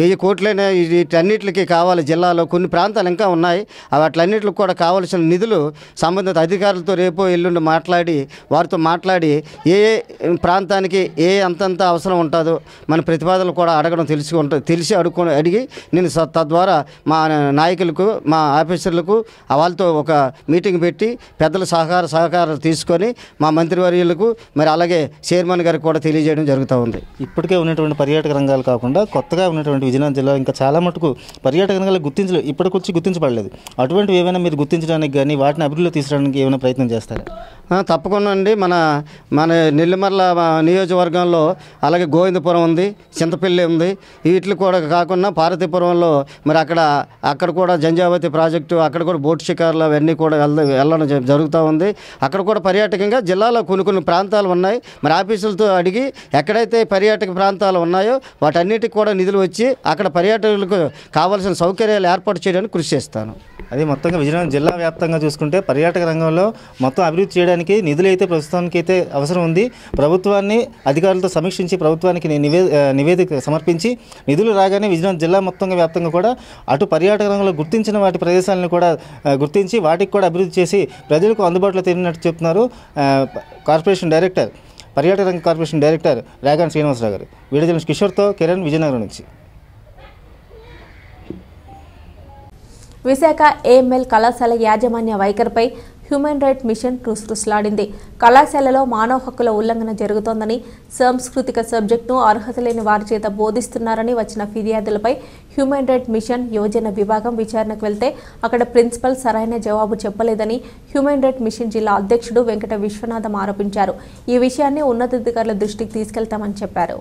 1000 కోట్లైనా వీటన్నిటికి కావాలి. జిల్లాలో కొన్ని ప్రాంతాలు ఇంకా ఉన్నాయి. వాటిలన్నిటికి కూడా కావాల్సిన నిధులు సంబంధిత అధికారులతో రేపో ఎల్లుండి మాట్లాడి వారితో మాట్లాడి ఏ ప్రాంతానికి అంతంత అవసరం ఉంటుందో మన ప్రతిపాదనలు కూడా అడగడం తెలిసి అడిగి నేను తద్వారా మా నాయకులకు మా ఆఫీసర్లకు వాళ్ళతో ఒక మీటింగ్ పెట్టి పెద్దల సహకారం తీసుకొని మా మంత్రివర్యులకు మరి అలాగే చైర్మన్ గారికి కూడా తెలియజేయడం జరుగుతూ ఉంది. ఇప్పటికే ఉన్నటువంటి పర్యాటక రంగాలు కాకుండా కొత్తగా ఉన్నటువంటి విజయనగరం జిల్లా ఇంకా చాలా మటుకు పర్యాటక రంగాలు ఇప్పటికొచ్చి గుర్తించబడలేదు. అటువంటివి ఏమైనా మీరు గుర్తించడానికి కానీ వాటిని అభివృద్ధిలో తీసుకురావడానికి ఏమైనా ప్రయత్నం చేస్తారా? తప్పకుండా అండి. మన నెల్లిమర్ల నియోజకవర్గంలో అలాగే గోవిందపురం ఉంది, చింతపల్లి ఉంది. వీటికి కూడా కాకుండా పార్వతీపురంలో మరి అక్కడ కూడా జంజావతి ప్రాజెక్టు, అక్కడ కూడా బోట్ షికార్లు అవన్నీ కూడా వెళ్ళడం జరుగుతూ ఉంది. అక్కడ కూడా పర్యాటకంగా జిల్లాలో కొన్ని ప్రాంతాలు ఉన్నాయి. మరి ఆఫీసులతో అడిగి ఎక్కడైతే పర్యాటక ప్రాంతాలు ఉన్నాయో వాటన్నిటికి కూడా నిధులు వచ్చి అక్కడ పర్యాటకులకు కావాల్సిన సౌకర్యాలు ఏర్పాటు చేయడానికి కృషి చేస్తాను. అది మొత్తంగా విజయనగరం జిల్లా వ్యాప్తంగా చూసుకుంటే పర్యాటక రంగంలో మొత్తం అభివృద్ధి చేయడానికి నిధులు అయితే ప్రస్తుతానికి అయితే అవసరం ఉంది. ప్రభుత్వాన్ని అధికారులతో సమీక్షించి ప్రభుత్వానికి నివేదిక సమర్పించి నిధులు రాగానే విజయనగరం జిల్లా మొత్తంగా వ్యాప్తంగా కూడా అటు పర్యాటక రంగంలో గుర్తించిన వాటి ప్రదేశాలను కూడా గుర్తించి వాటికి కూడా అభివృద్ధి చేసి ప్రజలకు అందుబాటులో తెలియనట్టు చెప్తున్నారు కార్పొరేషన్ డైరెక్టర్, పర్యాటక రంగ కార్పొరేషన్ డైరెక్టర్ రేగాన్ శ్రీనివాసరావు గారు. వీడియో జర్నలిస్ట్ కిషోర్తో కిరణ్, విజయనగరం నుంచి. విశాఖ ఏఎంఎల్ కళాశాల యాజమాన్య వైఖరిపై హ్యూమన్ రైట్ మిషన్ రుసరుసలాడింది. కళాశాలలో మానవ హక్కుల ఉల్లంఘన జరుగుతోందని, సాంస్కృతిక సబ్జెక్టును అర్హత లేని వారి చేత బోధిస్తున్నారని వచ్చిన ఫిర్యాదులపై హ్యూమన్ రైట్ మిషన్ యువజన విభాగం విచారణకు వెళ్తే అక్కడ ప్రిన్సిపల్ సరైన జవాబు చెప్పలేదని హ్యూమన్ రైట్ మిషన్ జిల్లా అధ్యక్షుడు వెంకట విశ్వనాథం ఆరోపించారు. ఈ విషయాన్ని ఉన్నతాధికారుల దృష్టికి తీసుకెళ్తామని చెప్పారు.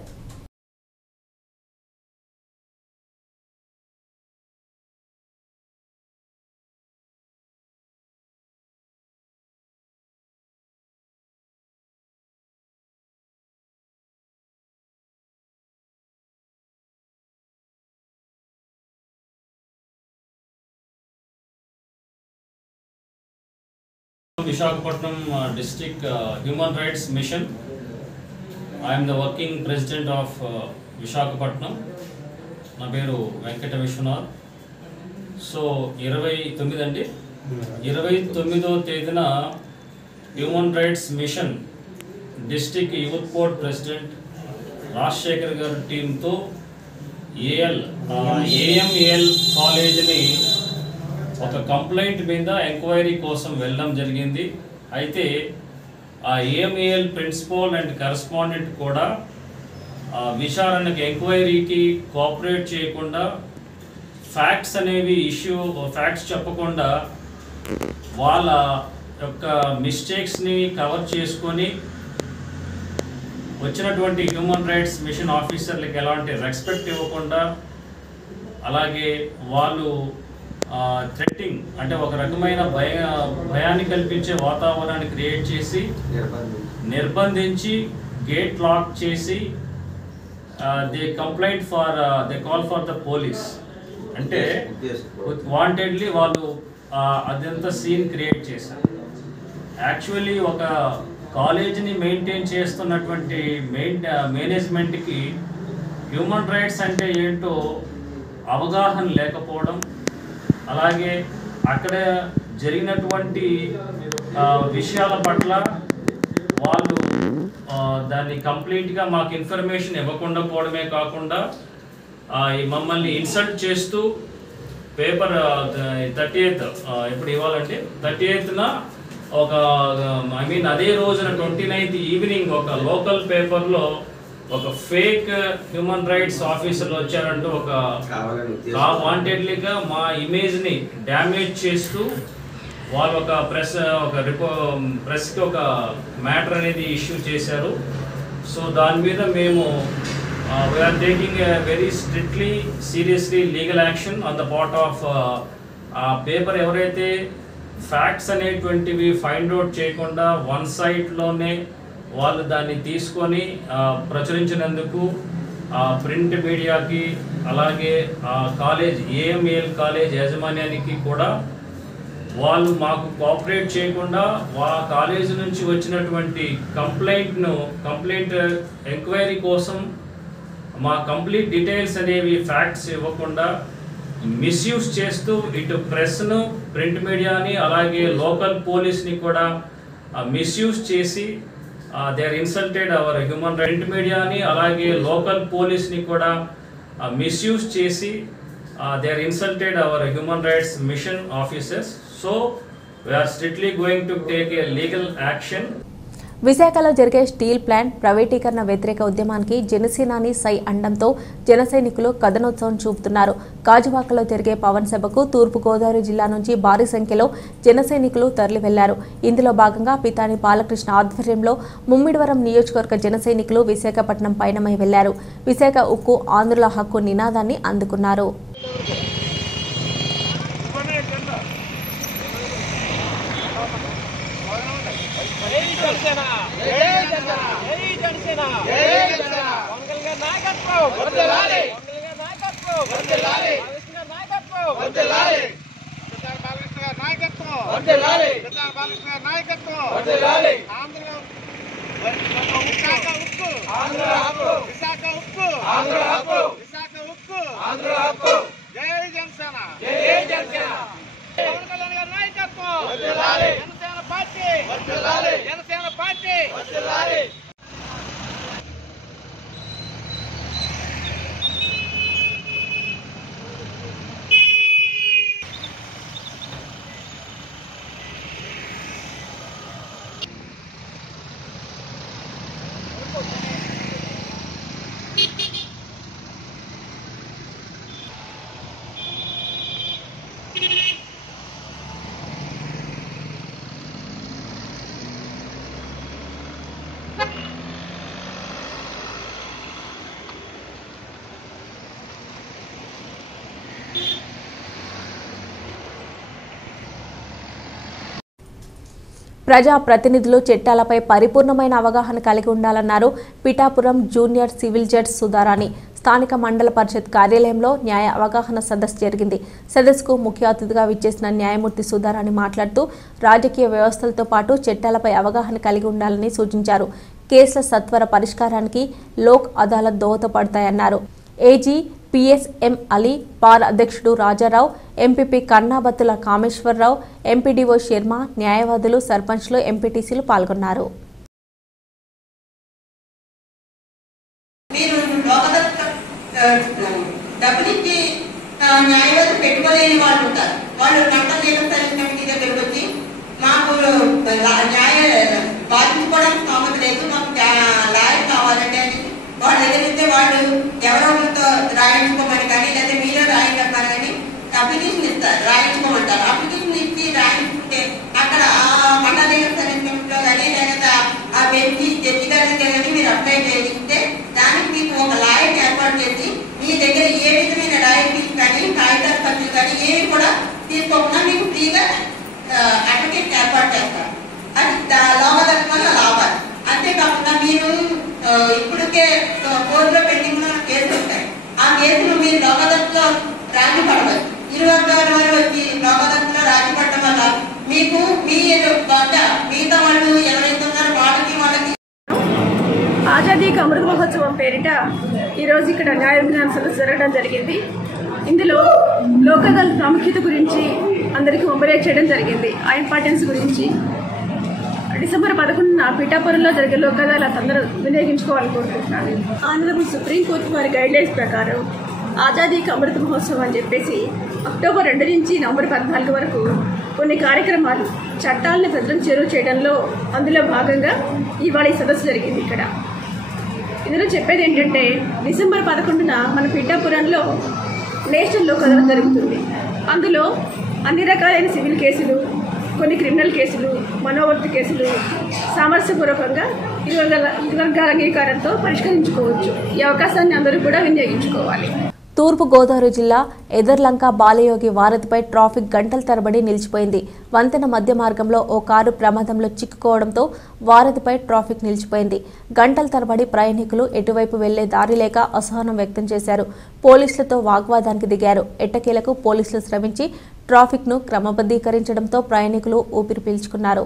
Visakhapatnam District Human Rights Mission. I am the working president of Visakhapatnam. నా పేరు వెంకట విశ్వనాథ్. సో 29వ తేదీన human rights mission district youth board president Rajasekhar గారి టీంతో ఏఎంఏఎల్ కాలేజీని ఒక కంప్లైంట్ మీద ఎంక్వైరీ కోసం వెళ్ళడం జరిగింది. అయితే ఆ ఏఎంఏఎల్ ప్రిన్సిపల్ అండ్ కరెస్పాండెంట్ కూడా విచారణకి ఎంక్వైరీకి కోఆపరేట్ చేయకుండా ఫ్యాక్ట్స్ అనేవి ఫ్యాక్ట్స్ చెప్పకుండా వాళ్ళ యొక్క మిస్టేక్స్ని కవర్ చేసుకొని వచ్చినటువంటి హ్యూమన్ రైట్స్ మిషన్ ఆఫీసర్లకి ఎలాంటి రెస్పెక్ట్ ఇవ్వకుండా, అలాగే వాళ్ళు థ్రెట్టింగ్ అంటే ఒక రకమైన భయాన్ని కల్పించే వాతావరణాన్ని క్రియేట్ చేసి నిర్బంధించి గేట్ లాక్ చేసి they call for the police అంటే వాంటెడ్లీ వాళ్ళు అదంతా సీన్ క్రియేట్ చేశారు. యాక్చువల్లీ ఒక కాలేజీని మెయింటైన్ చేస్తున్నటువంటి మేనేజ్మెంట్కి హ్యూమన్ రైట్స్ అంటే ఏంటో అవగాహన లేకపోవడం, అలాగే అక్కడ జరిగినటువంటి విషయాల పట్ల వాళ్ళు దాన్ని కంప్లీట్గా మాకు ఇన్ఫర్మేషన్ ఇవ్వకుండా పోవడమే కాకుండా మమ్మల్ని ఇన్సల్ట్ చేస్తూ పేపర్ 30th ఎప్పుడు ఇవ్వాలంటే 30th ఒక అదే రోజున 29th ఈవినింగ్ ఒక లోకల్ పేపర్లో ఒక ఫేక్ హ్యూమన్ రైట్స్ ఆఫీసర్లు వచ్చారంటూ ఒక వాంటెడ్లీగా మా ఇమేజ్ని డ్యామేజ్ చేస్తూ వాళ్ళు ఒక ప్రెస్కి ఒక మ్యాటర్ అనేది ఇష్యూ చేశారు. సో దాని మీద మేము we're taking very strictly seriously legal action on the part of ఆ పేపర్ ఎవరైతే ఫ్యాక్ట్స్ అనేటువంటివి ఫైండ్ అవుట్ చేయకుండా వన్ సైట్లోనే వాళ్ళు దాన్ని తీసుకొని ప్రచురించినందుకు ప్రింట్ మీడియాకి అలాగే కాలేజ్ ఏఎంఏఎల్ కాలేజ్ యాజమాన్యానికి కూడా వాళ్ళు మాకు కోఆపరేట్ చేయకుండా కాలేజీ నుంచి వచ్చినటువంటి కంప్లైంట్ ఎంక్వైరీ కోసం మా కంప్లీట్ డీటెయిల్స్ అనేవి ఫ్యాక్ట్స్ ఇవ్వకుండా మిస్యూజ్ చేస్తూ ఇటు ప్రెస్ను ప్రింట్ మీడియాని అలాగే లోకల్ పోలీస్ని కూడా మిస్యూజ్ చేసి they are insulted our human right మీడియాని అలాగే లోకల్ పోలీస్ని కూడా మిస్యూజ్ చేసి they are insulted our human rights mission officers. So we're strictly going to take a legal action. విశాఖలో జరిగే స్టీల్ ప్లాంట్ ప్రైవేటీకరణ వ్యతిరేక ఉద్యమానికి జనసేనాని సై అండంతో జన సైనికులు కథనోత్సవం చూపుతున్నారు. గాజువాకలో జరిగే పవన్ సభకు తూర్పుగోదావరి జిల్లా నుంచి భారీ సంఖ్యలో జన సైనికులు తరలి వెళ్లారు. ఇందులో భాగంగా పితాని బాలకృష్ణ ఆధ్వర్యంలో ముమ్మిడివరం నియోజకవర్గ జన సైనికులు విశాఖపట్నం పయనమై వెళ్లారు. విశాఖ ఉక్కు ఆంధ్రుల హక్కు నినాదాన్ని అందుకున్నారు. ప్రజా ప్రతినిధులు చట్టాలపై పరిపూర్ణమైన అవగాహన కలిగి ఉండాలన్నారు Pithapuram junior civil judge Sudharani. స్థానిక మండల పరిషత్ కార్యాలయంలో న్యాయ అవగాహన సదస్సు జరిగింది. సదస్సుకు ముఖ్య అతిథిగా విచ్చేసిన న్యాయమూర్తి సుధారాణి మాట్లాడుతూ రాజకీయ వ్యవస్థలతో పాటు చట్టాలపై అవగాహన కలిగి ఉండాలని సూచించారు. కేసుల సత్వర పరిష్కారానికి లోక్ అదాలత్ దోహదపడతాయన్నారు. ఏజీ పిఎస్ఎం అలీ, పార్ అధ్యక్షుడు రాజారావు, ఎంపీపీ కన్నాబత్తుల కామేశ్వరరావు, ఎంపీడీఓ శర్మ, న్యాయవాదులు, సర్పంచ్లు, ఎంపీటీసీలు పాల్గొన్నారు. న్యాయవాదులు పెట్టుకోలేని వాళ్ళు ఉంటారు. వాళ్ళు మండల లీగల్ సర్వీస్ కమిటీ దగ్గరకు వచ్చి మాకు న్యాయ బాధించుకోవడానికి స్థోమత లేదు, మాకు లాయర్ కావాలంటే వాళ్ళ దగ్గర ఇస్తే వాళ్ళు ఎవరెవరితో రాయించుకోమని కానీ లేదా మీరే రాయించమని కానీ అప్లికేషన్ ఇస్తారు, రాయించుకోమంటారు. అప్లికేషన్ ఇచ్చి రాయించుకుంటే అక్కడ మండల లీగల్ సర్వీస్ కమిటీలో కానీ లేదా ఆ బెంచ్ జడ్జి గారి కానీ మీరు అప్లై చేయిస్తే దానికి మీకు ఒక లాయర్ ఏర్పాటు చేసి మీ దగ్గర ఏ విధమైన రాయితీలు కానీ కాగితాల ఖర్చులు కానీ ఏవి కూడా తీసుకోకుండా మీకు ఫ్రీగా అడ్వకేట్ ఏర్పాటు చేస్తారు. అది లోకదర్శనం వల్ల లాభాలు. అంతేకాకుండా మీరు ఇప్పటికే కోర్టులో పెండింగ్ కేసులు ఉంటాయి. ఆ కేసులు మీరు లోకదర్శలో రాజీ పడవచ్చు. ఇరు వర్గాల వారు వచ్చి లోకదర్శలో రాజీ పడటం వల్ల మీకు మిగతా వాళ్ళు ఎవరైతే ఉన్నారో వాళ్ళకి ఆజాదీ కా అమృత మహోత్సవం పేరిట ఈరోజు ఇక్కడ న్యాయ విజ్ఞాన సదస్సు జరగడం జరిగింది. ఇందులో లోక్ అదాలత్ ప్రాముఖ్యత గురించి అందరికీ మొబైలైజ్ చేయడం జరిగింది. ఆ ఇంపార్టెన్స్ గురించి డిసెంబర్ 11న పిఠాపురంలో జరిగే లోక్ అదాలత్ అందరూ వినియోగించుకోవాలని కోరుకుంటున్నాను. ఆనరబుల్ సుప్రీంకోర్టు వారి గైడ్లైన్స్ ప్రకారం ఆజాదీ కా అమృత మహోత్సవం అని చెప్పేసి అక్టోబర్ 2 నుంచి నవంబర్ 14 వరకు కొన్ని కార్యక్రమాలు చట్టాలను ప్రజలను చేరువ చేయడంలో అందులో భాగంగా ఇవాళ ఈ సదస్సు జరిగింది. ఇక్కడ ఇందులో చెప్పేది ఏంటంటే డిసెంబర్ 11న మన పిఠాపురంలో నేషనల్ లోక్ అదాలత్ జరుగుతుంది. అందులో అన్ని రకాలైన సివిల్ కేసులు, కొన్ని క్రిమినల్ కేసులు, మనోవర్తి కేసులు సామరస్యపూర్వకంగా ఇరు వర్గాల అంగీకారంతో పరిష్కరించుకోవచ్చు. ఈ అవకాశాన్ని అందరూ కూడా వినియోగించుకోవాలి. తూర్పుగోదావరి జిల్లా ఎదర్లంక బాలయోగి వారధిపై ట్రాఫిక్ గంటల తరబడి నిలిచిపోయింది. వంతెన మధ్య మార్గంలో ఓ కారు ప్రమాదంలో చిక్కుకోవడంతో వారధిపై ట్రాఫిక్ నిలిచిపోయింది. గంటల తరబడి ప్రయాణికులు ఎటువైపు వెళ్లే దారి లేక అసహనం వ్యక్తం చేశారు. పోలీసులతో వాగ్వాదానికి దిగారు. ఎట్టకేలకు పోలీసులు శ్రమించి ట్రాఫిక్ను క్రమబద్ధీకరించడంతో ప్రయాణికులు ఊపిరి పీల్చుకున్నారు.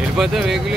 వెళ్ళిపోతే వెహికల్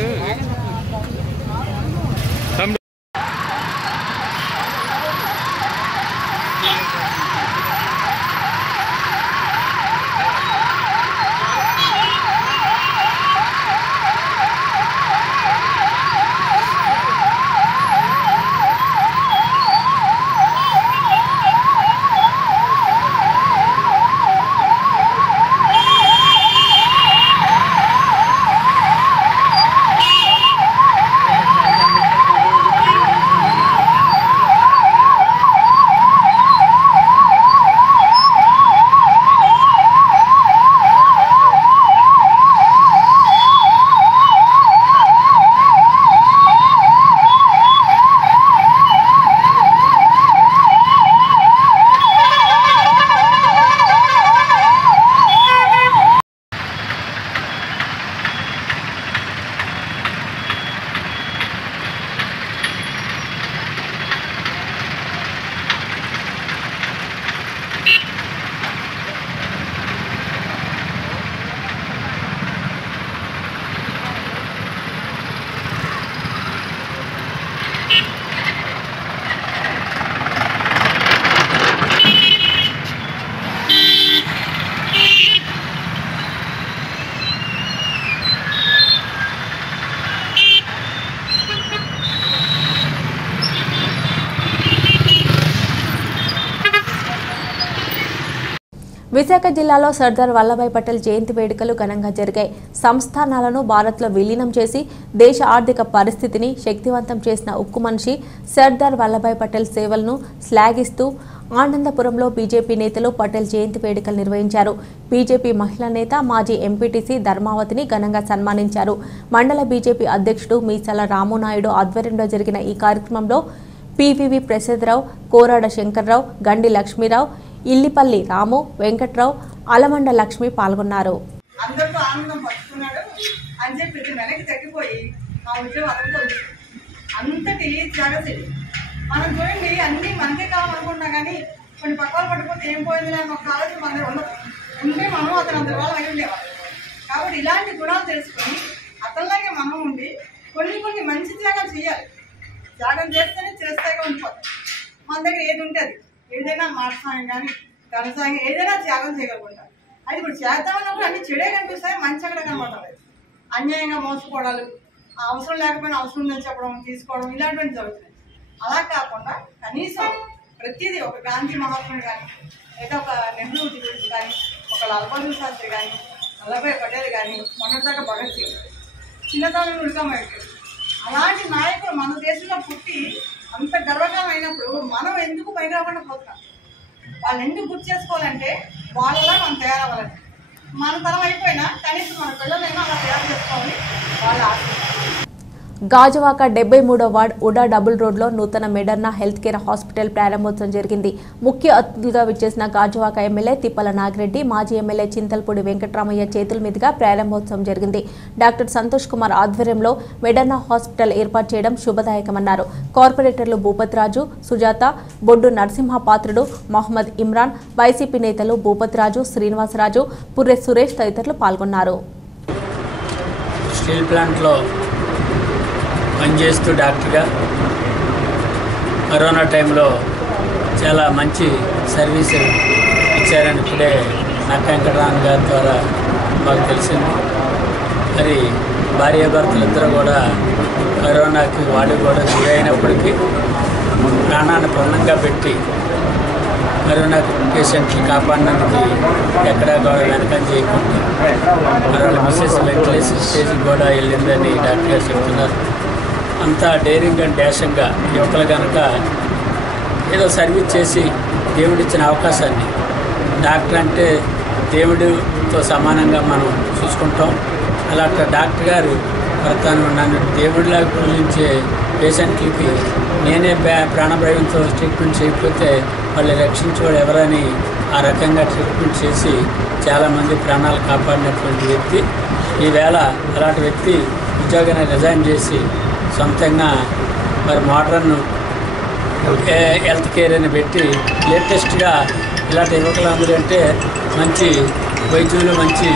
విశాఖ జిల్లాలో సర్దార్ వల్లభాయ్ పటేల్ జయంతి వేడుకలు ఘనంగా జరిగాయి. సంస్థానాలను భారత్లో విలీనం చేసి దేశ ఆర్థిక పరిస్థితిని శక్తివంతం చేసిన ఉక్కు మనిషి సర్దార్ వల్లభాయ్ పటేల్ సేవలను శ్లాఘిస్తూ ఆనందపురంలో బీజేపీ నేతలు పటేల్ జయంతి వేడుకలు నిర్వహించారు. బీజేపీ మహిళా నేత మాజీ ఎంపీటీసీ ధర్మావతిని ఘనంగా సన్మానించారు. మండల బీజేపీ అధ్యక్షుడు మీసాల రామునాయుడు ఆధ్వర్యంలో జరిగిన ఈ కార్యక్రమంలో పీవీవీ ప్రసాదరావు, కోరాడ శంకర్రావు, గండి లక్ష్మీరావు, ఇల్లిపల్లి రాము, వెంకట్రావు, అలమండ లక్ష్మి పాల్గొన్నారు. అందరితో ఆనందం పంచుకున్నాడు అని చెప్పి వెనక్కి తగ్గిపోయి మా ఉద్యోగం అదంతా అంతటి త్యాగశీలి. మనం చూడండి అన్నీ మనకే కావాలనుకుంటున్నా కానీ కొన్ని పక్కలు పడిపోతే ఏం పోయింది అని ఒక ఆలోచన మన దగ్గర ఉండదు. ఉంటే మనం అతను అందరి వాళ్ళు అయి ఉండేవాళ్ళు. కాబట్టి ఇలాంటి గుణాలు తెలుసుకొని అతనిలాగే మనం ఉండి కొన్ని మంచి త్యాగాలు చేయాలి. త్యాగం చేస్తేనే చిరస్థాయిగా ఉండిపోతాం. మన దగ్గర ఏది ఉంటే అది ఏదైనా మాట సాయం కానీ ధన సాయం ఏదైనా త్యాగం చేయగలుగుతాం. అది ఇప్పుడు చేద్దామన్నప్పుడు అన్ని చెడే కనిపిస్తాయి, మంచి అక్కడ కనబడలేదు. అన్యాయంగా మోసపోవడాలు, అవసరం లేకపోయినా అవసరం ఉందని చెప్పడం, తీసుకోవడం ఇలాంటివన్నీ జరుగుతున్నాయి. అలా కాకుండా కనీసం ప్రతిదీ ఒక గాంధీ మహాత్ముడు కానీ లేదా ఒక నెహ్రూ గురించి కానీ ఒక లాల్ బహదూర్ శాస్త్రి కానీ వల్లభాయ్ పటేల్ కానీ మొన్నటిదాకా భగత్ సింగ్ చిన్నతనం ఉడకమైపోయాడు. అలాంటి నాయకులు మన దేశంలో పుట్టి అంత గర్వకారం అయినప్పుడు మనం ఎందుకు పైకి రాకుండా పోతున్నాం? వాళ్ళు ఎందుకు గుర్తు చేసుకోవాలంటే వాళ్ళలా మనం తయారవ్వాలంటే మన తరం అయిపోయినా కనీసం మన పిల్లలైనా అలా తయారు చేసుకోవాలి వాళ్ళ ఆశ. గాజువాక 73వ వార్డ్ ఉడా డబుల్ రోడ్లో నూతన మెడర్నా హెల్త్ కేర్ హాస్పిటల్ ప్రారంభోత్సవం జరిగింది. ముఖ్య అతిథిగా విచ్చేసిన గాజువాక ఎమ్మెల్యే తిప్పల నాగిరెడ్డి, మాజీ ఎమ్మెల్యే చింతలపూడి వెంకటరామయ్య చేతుల మీదుగా ప్రారంభోత్సవం జరిగింది. డాక్టర్ సంతోష్ కుమార్ ఆధ్వర్యంలో మెడర్నా హాస్పిటల్ ఏర్పాటు చేయడం శుభదాయకమన్నారు. కార్పొరేటర్లు భూపతిరాజు, సుజాత, బొడ్డు నరసింహపాత్రుడు, మహమ్మద్ ఇమ్రాన్, వైసీపీ నేతలు భూపతిరాజు, శ్రీనివాసరాజు, పుర్రె సురేష్ తదితరులు పాల్గొన్నారు. స్టీల్ ప్లాంట్లో పనిచేస్తూ డాక్టర్గా కరోనా టైంలో చాలా మంచి సర్వీసు ఇచ్చారని ఇప్పుడే నక్క వెంకటరామన్ గారి ద్వారా మాకు తెలిసింది. మరి భార్యాభర్తలిద్దరూ కూడా కరోనాకి వాడు కూడా గురైనప్పటికీ ప్రాణాన్ని ప్రాణంగా పెట్టి కరోనా పేషెంట్ని కాపాడడానికి ఎక్కడా కూడా వెనకం చేయకుండా వాళ్ళ మిస్సెస్ వెంటిలేషన్ స్టేజ్కి కూడా వెళ్ళిందని డాక్టర్ గారు చెప్తున్నారు. అంతా డేరింగ్ అండ్ డాషంగా యువకులు కనుక ఏదో సర్వీస్ చేసి దేవుడిచ్చిన అవకాశాన్ని, డాక్టర్ అంటే దేవుడితో సమానంగా మనం చూసుకుంటాం. అలా డాక్టర్ గారు వర్తాను నన్ను దేవుడిలాగా పూజించే పేషెంట్లకి నేనే ప్రాణభయంతో ట్రీట్మెంట్ చేయకపోతే వాళ్ళు రక్షించేవాడు ఎవరని ఆ రకంగా ట్రీట్మెంట్ చేసి చాలామంది ప్రాణాలు కాపాడినటువంటి వ్యక్తి. ఈవేళ అలాంటి వ్యక్తి ఉద్యోగాన్ని రిజైన్ చేసి సొంతంగా మరి మోడర్న్ హెల్త్ కేర్ అని పెట్టి లేటెస్ట్గా ఇలాంటి యువకులందరూ అంటే మంచి వైద్యులు, మంచి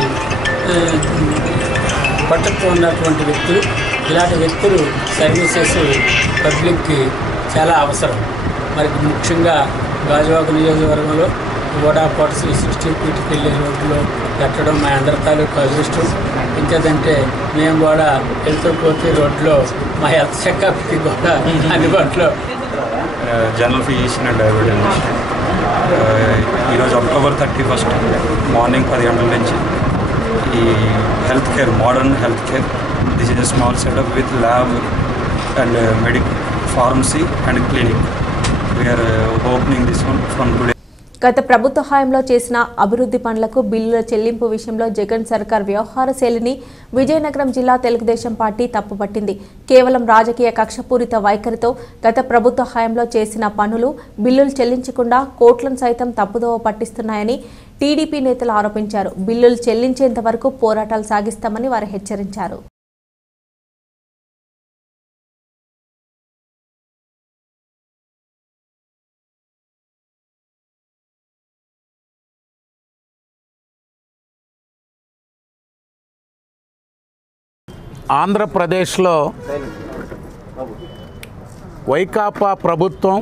పట్టుత్వం ఉన్నటువంటి వ్యక్తులు. ఇలాంటి వ్యక్తులు సర్వీసెస్ పబ్లిక్కి చాలా అవసరం. మరి ముఖ్యంగా గాజువాక నియోజకవర్గంలో ఓడాపాట్స్ 60 ఫీట్కి వెళ్ళే రోడ్లో పెట్టడం మా అందరి తాలూకు అదృష్టం. ఇంకేదంటే మేము కూడా వెళ్తూ పోతే రోడ్లో మా హెల్త్ చెకప్కి కూడా అందుబాటులో. General physician and diabetist. ఈరోజు అక్టోబర్ 31 మార్నింగ్ 10 గంటల నుంచి ఈ health care, modern health care, this is a small setup with lab and pharmacy and clinic. We're opening this one from today. గత ప్రభుత్వ హయాంలో చేసిన అభివృద్ధి పనులకు బిల్లుల చెల్లింపు విషయంలో జగన్ సర్కార్ వ్యవహార శైలిని విజయనగరం జిల్లా తెలుగుదేశం పార్టీ తప్పుపట్టింది. కేవలం రాజకీయ కక్షపూరిత వైఖరితో గత ప్రభుత్వ హయాంలో చేసిన పనులు బిల్లులు చెల్లించకుండా కోట్లను సైతం తప్పుదోవ పట్టిస్తున్నాయని టీడీపీ నేతలు ఆరోపించారు. బిల్లులు చెల్లించేంత వరకు పోరాటాలు సాగిస్తామని వారు హెచ్చరించారు. ఆంధ్రప్రదేశ్లో వైకాపా ప్రభుత్వం,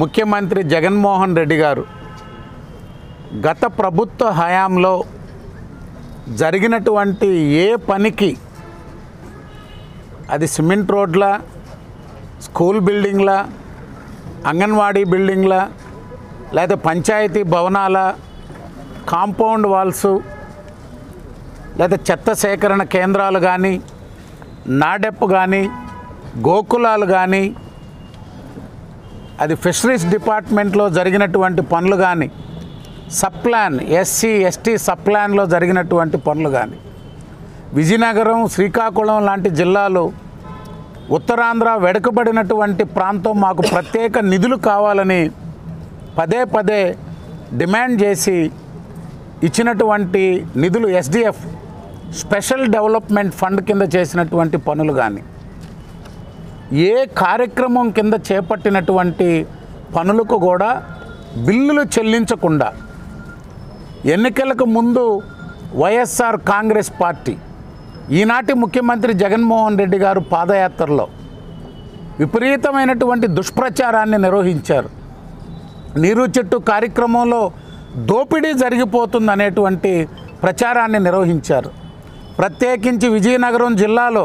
ముఖ్యమంత్రి జగన్మోహన్ రెడ్డి గారు గత ప్రభుత్వ హయాంలో జరిగినటువంటి ఏ పనికి, అది సిమెంట్ రోడ్ల, స్కూల్ బిల్డింగ్ల, అంగన్వాడీ బిల్డింగ్ల, లేదా పంచాయతీ భవనాల, కాంపౌండ్ వాల్సు, లేదా చెత్త సేకరణ కేంద్రాలు కానీ, నాడెప్ కానీ, గోకులాలు కానీ, అది ఫిషరీస్ డిపార్ట్మెంట్లో జరిగినటువంటి పనులు కానీ, సప్లాన్ ఎస్సీ ఎస్టీ సప్లాన్లో జరిగినటువంటి పనులు కానీ, విజయనగరం, శ్రీకాకుళం లాంటి జిల్లాలు, ఉత్తరాంధ్ర వెనుకబడినటువంటి ప్రాంతం మాకు ప్రత్యేక నిధులు కావాలని పదే పదే డిమాండ్ చేసి ఇచ్చినటువంటి నిధులు ఎస్డిఎఫ్ స్పెషల్ డెవలప్మెంట్ ఫండ్ కింద చేసినటువంటి పనులు కానీ, ఏ కార్యక్రమం కింద చేపట్టినటువంటి పనులకు కూడా బిల్లులు చెల్లించకుండా ఎన్నికలకు ముందు వైఎస్ఆర్ కాంగ్రెస్ పార్టీ, ఈనాటి ముఖ్యమంత్రి జగన్మోహన్ రెడ్డి గారు పాదయాత్రలో విపరీతమైనటువంటి దుష్ప్రచారాన్ని నిర్వహించారు. నీరు చెట్టు కార్యక్రమంలో దోపిడీ జరిగిపోతుందనేటువంటి ప్రచారాన్ని నిర్వహించారు. ప్రత్యేకించి విజయనగరం జిల్లాలో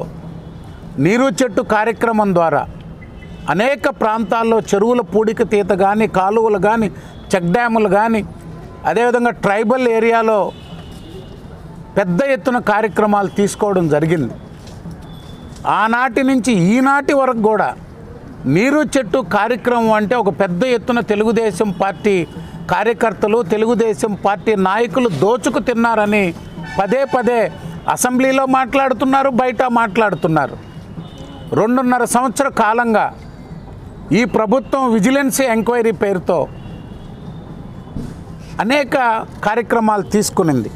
నీరు చెట్టు కార్యక్రమం ద్వారా అనేక ప్రాంతాల్లో చెరువుల పూడిక తీత కానీ, కాలువలు కానీ, చెక్ డ్యాములు కానీ, అదేవిధంగా ట్రైబల్ ఏరియాలో పెద్ద ఎత్తున కార్యక్రమాలు తీసుకోవడం జరిగింది. ఆనాటి నుంచి ఈనాటి వరకు కూడా నీరు చెట్టు కార్యక్రమం అంటే ఒక పెద్ద ఎత్తున తెలుగుదేశం పార్టీ కార్యకర్తలు, తెలుగుదేశం పార్టీ నాయకులు దోచుకు తిన్నారని పదే పదే అసెంబ్లీలో మాట్లాడుతున్నారు, బయట మాట్లాడుతున్నారు. 2.5 సంవత్సర కాలంగా ఈ ప్రభుత్వం విజిలెన్స్ ఎంక్వైరీ పేరుతో అనేక కార్యక్రమాలు తీసుకునింది.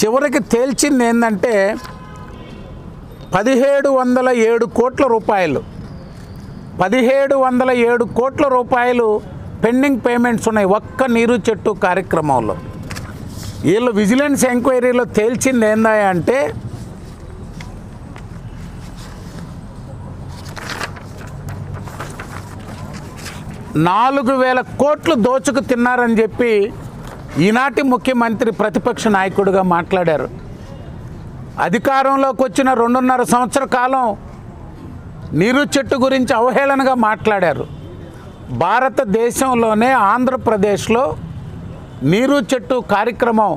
చివరికి తేల్చింది ఏంటంటే 1707 కోట్ల రూపాయలు 1707 కోట్ల రూపాయలు పెండింగ్ పేమెంట్స్ ఉన్నాయి ఒక్క నీరు చెట్టు కార్యక్రమంలో. వీళ్ళు విజిలెన్స్ ఎంక్వైరీలో తేల్చింది ఏందా అంటే 4,000 కోట్లు దోచుకు తిన్నారని చెప్పి ఈనాటి ముఖ్యమంత్రి ప్రతిపక్ష నాయకుడిగా మాట్లాడారు. అధికారంలోకి వచ్చిన 2.5 సంవత్సర కాలం నీరు చెట్టు గురించి అవహేళనగా మాట్లాడారు. భారతదేశంలోనే ఆంధ్రప్రదేశ్లో నీరు చెట్టు కార్యక్రమం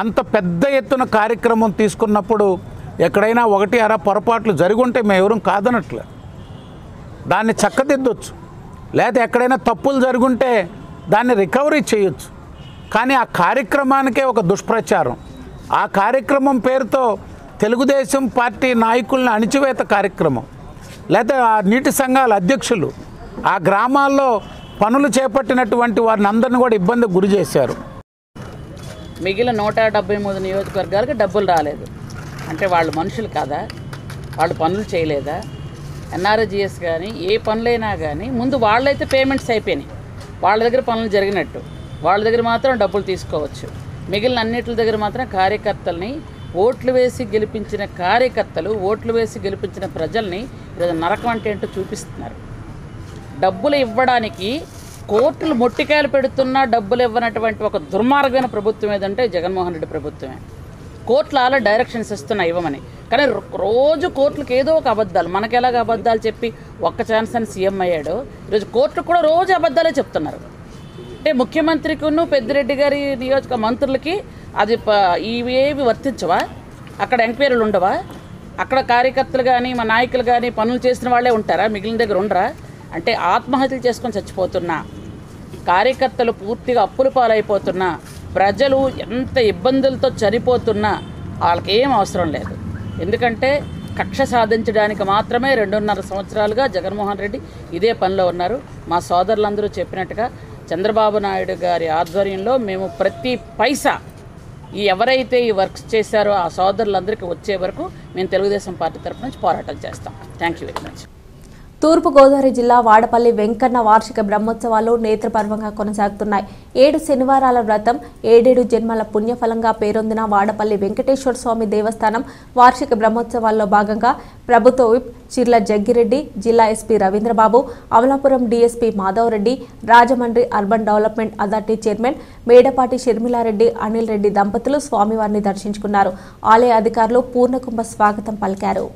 అంత పెద్ద ఎత్తున కార్యక్రమం తీసుకున్నప్పుడు ఎక్కడైనా 1-2 పొరపాట్లు జరుగుంటే మేము ఎవరూ కాదనట్లే, దాన్ని చక్కదిద్దొచ్చు, లేదా ఎక్కడైనా తప్పులు జరుగుంటే దాన్ని రికవరీ చేయొచ్చు. కానీ ఆ కార్యక్రమానికే ఒక దుష్ప్రచారం, ఆ కార్యక్రమం పేరుతో తెలుగుదేశం పార్టీ నాయకులను అణిచివేత కార్యక్రమం, లేదా ఆ నీటి సంఘాల అధ్యక్షులు ఆ గ్రామాల్లో పనులు చేపట్టినటువంటి వారిని అందరిని కూడా ఇబ్బందికి గురి చేశారు. మిగిలిన 173 నియోజకవర్గాలకు డబ్బులు రాలేదు అంటే వాళ్ళు మనుషులు కాదా? వాళ్ళు పనులు చేయలేదా? ఎన్ఆర్జిఎస్ కానీ ఏ పనులైనా కానీ ముందు వాళ్ళైతే పేమెంట్స్ అయిపోయినాయి, వాళ్ళ దగ్గర పనులు జరిగినట్టు వాళ్ళ దగ్గర మాత్రం డబ్బులు తీసుకోవచ్చు. మిగిలిన అన్నిటి దగ్గర మాత్రం కార్యకర్తల్ని ఓట్లు వేసి గెలిపించిన కార్యకర్తలు, ఓట్లు వేసి గెలిపించిన ప్రజల్ని ఈరోజు నరకం అంటే ఏంటో చూపిస్తున్నారు. డబ్బులు ఇవ్వడానికి కోర్టులు మొట్టికాయలు పెడుతున్నా డబ్బులు ఇవ్వనటువంటి ఒక దుర్మార్గమైన ప్రభుత్వం ఏదంటే జగన్మోహన్ రెడ్డి ప్రభుత్వమే. కోర్టులు అలా డైరెక్షన్స్ ఇస్తున్నాయి ఇవ్వమని, కానీ రోజు కోర్టులకు ఏదో ఒక అబద్ధాలు, మనకి ఎలాగ అబద్ధాలు చెప్పి ఒక్క ఛాన్స్ అని సీఎం అయ్యాడు, ఈరోజు కోర్టులు కూడా రోజు అబద్ధాలే చెప్తున్నారు. అంటే ముఖ్యమంత్రికిను పెద్దిరెడ్డి గారి నియోజక మంత్రులకి అది ఇవేవి వర్తించవా? అక్కడ ఎంక్వైరీలు ఉండవా? అక్కడ కార్యకర్తలు కానీ మా నాయకులు కానీ పనులు చేసిన వాళ్ళే ఉంటారా? మిగిలిన దగ్గర ఉండరా? అంటే ఆత్మహత్యలు చేసుకొని చచ్చిపోతున్నా, కార్యకర్తలు పూర్తిగా అప్పుల పాలైపోతున్నా, ప్రజలు ఎంత ఇబ్బందులతో చనిపోతున్నా వాళ్ళకి ఏం అవసరం లేదు. ఎందుకంటే కక్ష సాధించడానికి మాత్రమే 2.5 సంవత్సరాలుగా జగన్మోహన్ రెడ్డి ఇదే పనిలో ఉన్నారు. మా సోదరులందరూ చెప్పినట్టుగా చంద్రబాబు నాయుడు గారి ఆధ్వర్యంలో మేము ప్రతి పైసా ఎవరైతే ఈ వర్క్స్ చేశారో ఆ సోదరులందరికీ వచ్చే వరకు మేము తెలుగుదేశం పార్టీ తరఫు నుంచి పోరాటం చేస్తాం. Thank you very much. తూర్పుగోదావరి జిల్లా వాడపల్లి వెంకన్న వార్షిక బ్రహ్మోత్సవాలు నేత్రపర్వంగా కొనసాగుతున్నాయి. 7 శనివారాల వ్రతం 7 జన్మల పుణ్యఫలంగా పేరొందిన వాడపల్లి వెంకటేశ్వర స్వామి దేవస్థానం వార్షిక బ్రహ్మోత్సవాల్లో భాగంగా ప్రభుత్వ విప్ చిర్ల జగ్గిరెడ్డి, జిల్లా SP Ravindrababu, Amalapuram DSP Madhavareddy, Rajahmundry urban development authority chairman Medapati Sharmilareddy, Anil Reddy దంపతులు స్వామివారిని దర్శించుకున్నారు. ఆలయ అధికారులు పూర్ణకుంభ స్వాగతం పలికారు.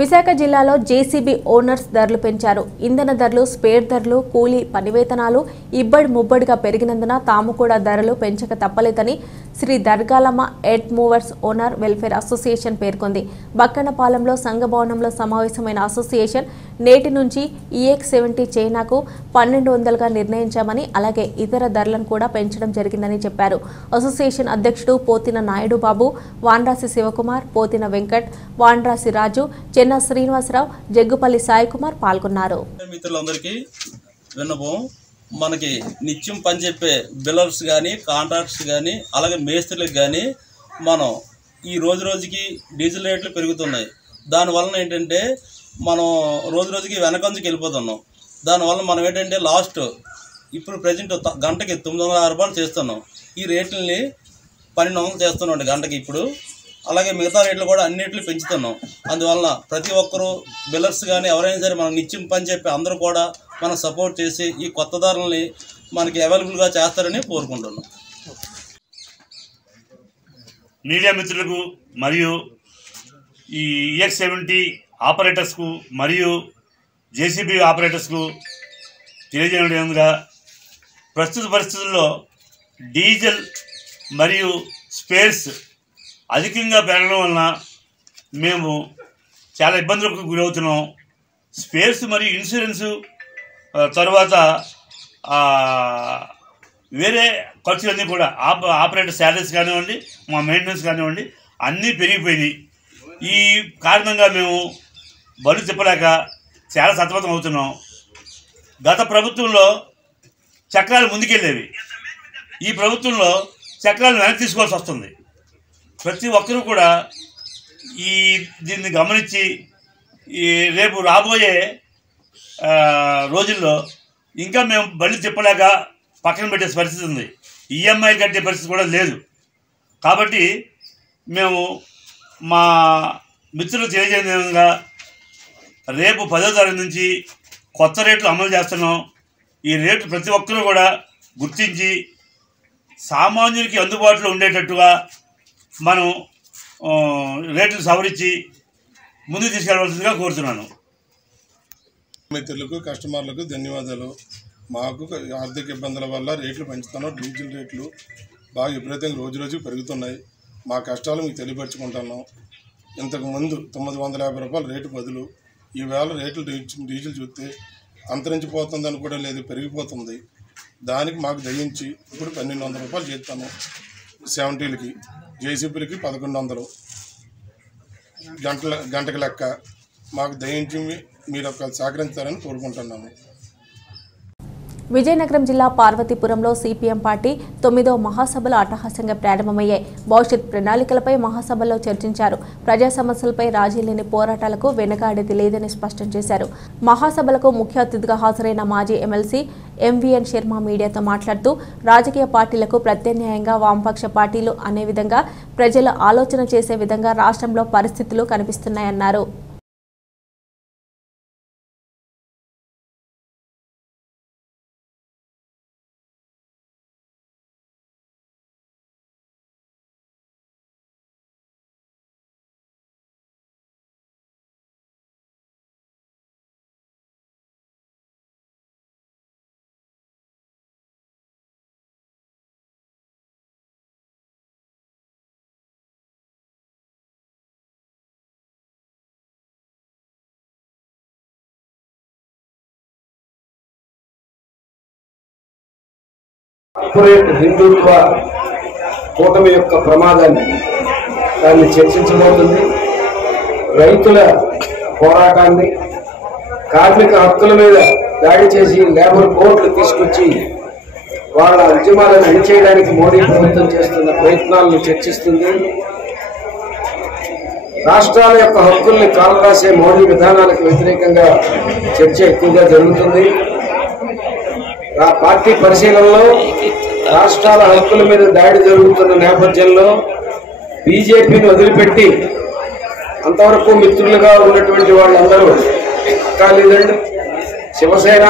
విశాఖ జిల్లాలో జేసీబీ ఓనర్స్ ధరలు పెంచారు. ఇంధన ధరలు, స్పేర్ ధరలు, కూలీ పని వేతనాలు ఇబ్బడి ముబ్బడిగా పెరిగినందున తాము కూడా ధరలు పెంచక తప్పలేదని శ్రీ దర్గాలమ్మ ఎడ్ మూవర్స్ ఓనర్ వెల్ఫేర్ అసోసియేషన్ పేర్కొంది. బక్కనపాలెంలో సంఘ భవనంలో సమావేశమైన అసోసియేషన్ నేటి నుంచి EX70 చైనాకు 1200గా నిర్ణయించామని, అలాగే ఇతర ధరలను కూడా పెంచడం జరిగిందని చెప్పారు. అసోసియేషన్ అధ్యక్షుడు పోతిన నాయుడు బాబు, వాన్రాసి శివకుమార్, పోతిన వెంకట్, వాన్రాసి రాజు, చెన్న శ్రీనివాసరావు, జగ్గుపల్లి సాయి కుమార్ పాల్గొన్నారు. మిత్రులందరికీ విన్నపం, మనకి నిత్యం పనిచెప్పే బిల్లర్స్ కానీ, కాంట్రాక్ట్స్ కానీ, అలాగే మేస్త్రులకు కానీ మనం ఈ రోజుకి డీజిల్ రేట్లు పెరుగుతున్నాయి. దానివలన ఏంటంటే మనం రోజుకి వెనకంజకి వెళ్ళిపోతున్నాం. దానివల్ల మనం ఏంటంటే లాస్ట్ ఇప్పుడు ప్రజెంట్ గంటకి 906 రూపాయలు చేస్తున్నాం. ఈ రేట్లని 1200 చేస్తున్నాం గంటకి ఇప్పుడు. అలాగే మిగతా రేట్లు కూడా అన్నిట్లు పెంచుతున్నాం. అందువల్ల ప్రతి ఒక్కరూ బిల్లర్స్ కానీ ఎవరైనా సరే మనం నిత్యం పని చెప్పి అందరూ కూడా మనం సపోర్ట్ చేసి ఈ కొత్త ధరలని మనకి అవైలబుల్గా చేస్తారని కోరుకుంటున్నాం. మీడియా మిత్రులకు మరియు ఈ EX70 ఆపరేటర్స్కు మరియు జేసీబీ ఆపరేటర్స్కు తెలియజేయడంగా ప్రస్తుత పరిస్థితుల్లో డీజిల్ మరియు స్పేర్స్ అధికంగా పెరగడం వలన మేము చాలా ఇబ్బందులకు గురవుతున్నాం. స్పేర్స్ మరియు ఇన్సూరెన్సు తర్వాత వేరే ఖర్చులన్నీ కూడా ఆపరేటర్ శాలరీస్ కానివ్వండి, మా మెయింటెనెన్స్ కానివ్వండి అన్నీ పెరిగిపోయినాయి. ఈ కారణంగా మేము బళ్ళు తిప్పలేక చాలా సతమతం అవుతున్నాం. గత ప్రభుత్వంలో చక్రాలు ముందుకెళ్ళేవి, ఈ ప్రభుత్వంలో చక్రాలు వెనక్కి తీసుకోవాల్సి వస్తుంది. ప్రతి ఒక్కరూ కూడా దీన్ని గమనించి రేపు రాబోయే రోజుల్లో ఇంకా మేము బళ్ళు తిప్పలేక పక్కన పెట్టే పరిస్థితి ఉంది. ఈఎంఐలు కట్టే పరిస్థితి కూడా లేదు. కాబట్టి మేము మా మిత్రులు తెలియజేయే విధంగా రేపు 10వ తారీఖు నుంచి కొత్త రేట్లు అమలు చేస్తున్నాం. ఈ రేట్లు ప్రతి ఒక్కరూ కూడా గుర్తించి సామాన్యునికి అందుబాటులో ఉండేటట్టుగా మనం రేట్లు సవరించి ముందుకు తీసుకెళ్లవలసిందిగా కోరుతున్నాను. మిత్రులకు, కస్టమర్లకు ధన్యవాదాలు. మాకు ఆర్థిక ఇబ్బందుల వల్ల రేట్లు పెంచుతున్నాం. డీజిల్ రేట్లు బాగా విపరీతంగా రోజుకి పెరుగుతున్నాయి. మా కష్టాలు మీకు తెలియపరచుకుంటున్నాం. ఇంతకుముందు 950 రూపాయల రేటు బదులు ఈవేళ రేట్లు డీజిల్ చూస్తే అంతరించిపోతుందని కూడా లేదు, పెరిగిపోతుంది. దానికి మాకు దయించి ఇప్పుడు 1200 రూపాయలు చేస్తాము. 70లకి, జేసీబీలకి 1100 గంటకి లెక్క. మాకు దయించి మీరు సహకరించాలని కోరుకుంటున్నాము. విజయనగరం జిల్లా పార్వతీపురంలో సిపిఎం పార్టీ 9వ మహాసభలు అట్టహాసంగా ప్రారంభమయ్యాయి. భవిష్యత్ ప్రణాళికలపై మహాసభలో చర్చించారు. ప్రజా సమస్యలపై రాజీ లేని పోరాటాలకు వెనకాడేది లేదని స్పష్టం చేశారు. మహాసభలకు ముఖ్య అతిథిగా హాజరైన మాజీ ఎమ్మెల్సీ ఎంవీఎన్ శర్మ మీడియాతో మాట్లాడుతూ రాజకీయ పార్టీలకు ప్రత్యామ్నాయంగా వామపక్ష పార్టీలు అనే విధంగా ప్రజలు ఆలోచన చేసే విధంగా రాష్ట్రంలో పరిస్థితులు కనిపిస్తున్నాయన్నారు. కార్పొరేట్ హిందుత్వ కూటమి యొక్క ప్రమాదాన్ని దాన్ని చర్చించబోతుంది. రైతుల పోరాటాన్ని, కార్మిక హక్కుల మీద దాడి చేసి లేబర్ కోర్టులు తీసుకొచ్చి వాళ్ళ ఉద్యమాలను అణిచేయడానికి మోడీ ప్రభుత్వం చేస్తున్న ప్రయత్నాలను చర్చిస్తుంది. రాష్ట్రాల యొక్క హక్కుల్ని కాలరాసే మోడీ విధానాలకు వ్యతిరేకంగా చర్చ ఎక్కువగా జరుగుతుంది. ఆ పార్టీ పరిశీలనలో రాష్ట్రాల హక్కుల మీద దాడి జరుగుతున్న నేపథ్యంలో బీజేపీని వదిలిపెట్టి అంతవరకు మిత్రులుగా ఉన్నటువంటి వాళ్ళందరూ అకాలీదళ్, శివసేన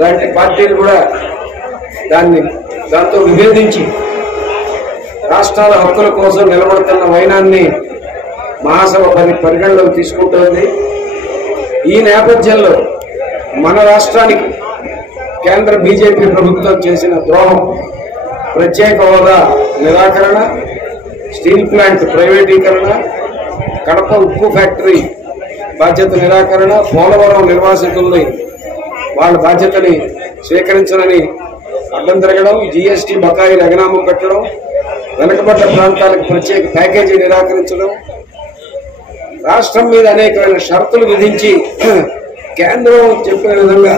లాంటి పార్టీలు కూడా దాంతో విభేదించి రాష్ట్రాల హక్కుల కోసం నిలబడుతున్న వైనాన్ని మహాసభ పరిగణలోకి తీసుకుంటోంది. ఈ నేపథ్యంలో మన రాష్ట్రానికి కేంద్ర బీజేపీ ప్రభుత్వం చేసిన ద్రోహం, ప్రత్యేక హోదా నిరాకరణ, స్టీల్ ప్లాంట్ ప్రైవేటీకరణ, కడప ఉక్కు ఫ్యాక్టరీ బాధ్యత నిరాకరణ, పోలవరం నిర్వాసితుల్ని వాళ్ళ బాధ్యతని స్వీకరించనని అడ్డం తిరగడం, జీఎస్టీ బకాయిలు ఎగనామం పెట్టడం, వెనుకబడ్డ ప్రాంతాలకు ప్రత్యేక ప్యాకేజీ నిరాకరించడం, రాష్ట్రం మీద అనేకమైన షరతులు విధించి కేంద్రం చెప్పిన విధంగా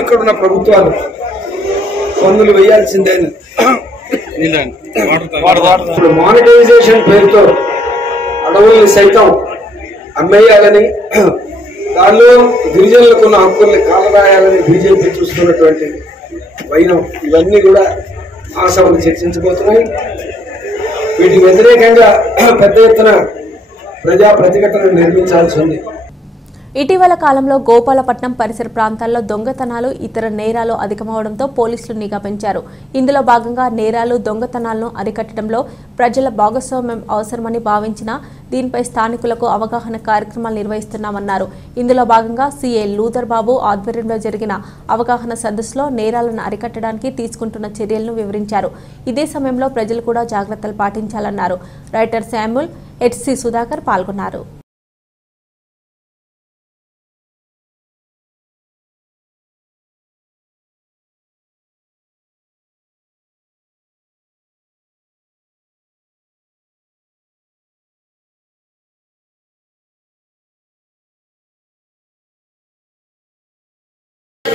ఇక్కడున్న ప్రభుత్వాలు పన్నులు వేయాల్సిందే. మానిటైజేషన్ పేరుతో అడవుల్ని సైతం అమ్మేయాలని, దానిలో గిరిజనులకు ఉన్న హక్కుల్ని కాలరాయాలని బీజేపీ చూస్తున్నటువంటి వైనం, ఇవన్నీ కూడా మహాసభలు చర్చించబోతున్నాయి. వీటికి వ్యతిరేకంగా పెద్ద ఎత్తున ప్రజా ప్రతిఘటన నిర్మించాల్సి ఉంది. ఇటీవల కాలంలో గోపాలపట్నం పరిసర ప్రాంతాల్లో దొంగతనాలు, ఇతర నేరాలు అధికమవడంతో పోలీసులు నిఘా పెంచారు. ఇందులో భాగంగా నేరాలు, దొంగతనాలను అరికట్టడంలో ప్రజల భాగస్వామ్యం అవసరమని భావించిన దీనిపై స్థానికులకు అవగాహన కార్యక్రమాలు నిర్వహిస్తున్నామన్నారు. ఇందులో భాగంగా సీఏ లూథర్ బాబు ఆధ్వర్యంలో జరిగిన అవగాహన సదస్సులో నేరాలను అరికట్టడానికి తీసుకుంటున్న చర్యలను వివరించారు. ఇదే సమయంలో ప్రజలు కూడా జాగ్రత్తలు పాటించాలన్నారు. రైటర్ శామ్యూల్, హెచ్సి సుధాకర్ పాల్గొన్నారు.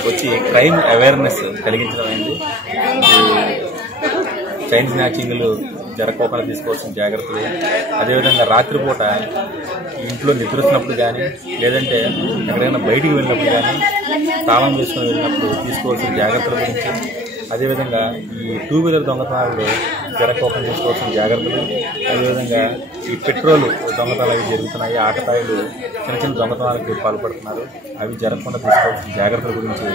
వచ్చి క్రైమ్ అవేర్నెస్ కలిగించడం అయింది. చైన్ స్నాచింగ్లు జరగకుండా తీసుకోవాల్సిన జాగ్రత్తలు, అదేవిధంగా రాత్రిపూట ఇంట్లో నిద్రిస్తున్నప్పుడు కానీ, లేదంటే ఎక్కడైనా బయటికి వెళ్ళినప్పుడు కానీ, తాళం వేసుకొని వెళ్ళినప్పుడు తీసుకోవాల్సిన జాగ్రత్తల గురించి, అదేవిధంగా ఈ 2 వీలర్ దొంగతనాలు జరగకుండా తీసుకోవాల్సిన జాగ్రత్తలు, అదేవిధంగా ఈ పెట్రోల్ దొంగతనాలు అవి జరుగుతున్నాయి, ఆకతాయిలు చిన్న చిన్న దొంగతనాలకు పాల్పడుతున్నారు, అవి జరగకుండా తీసుకోవాల్సిన జాగ్రత్తల గురించి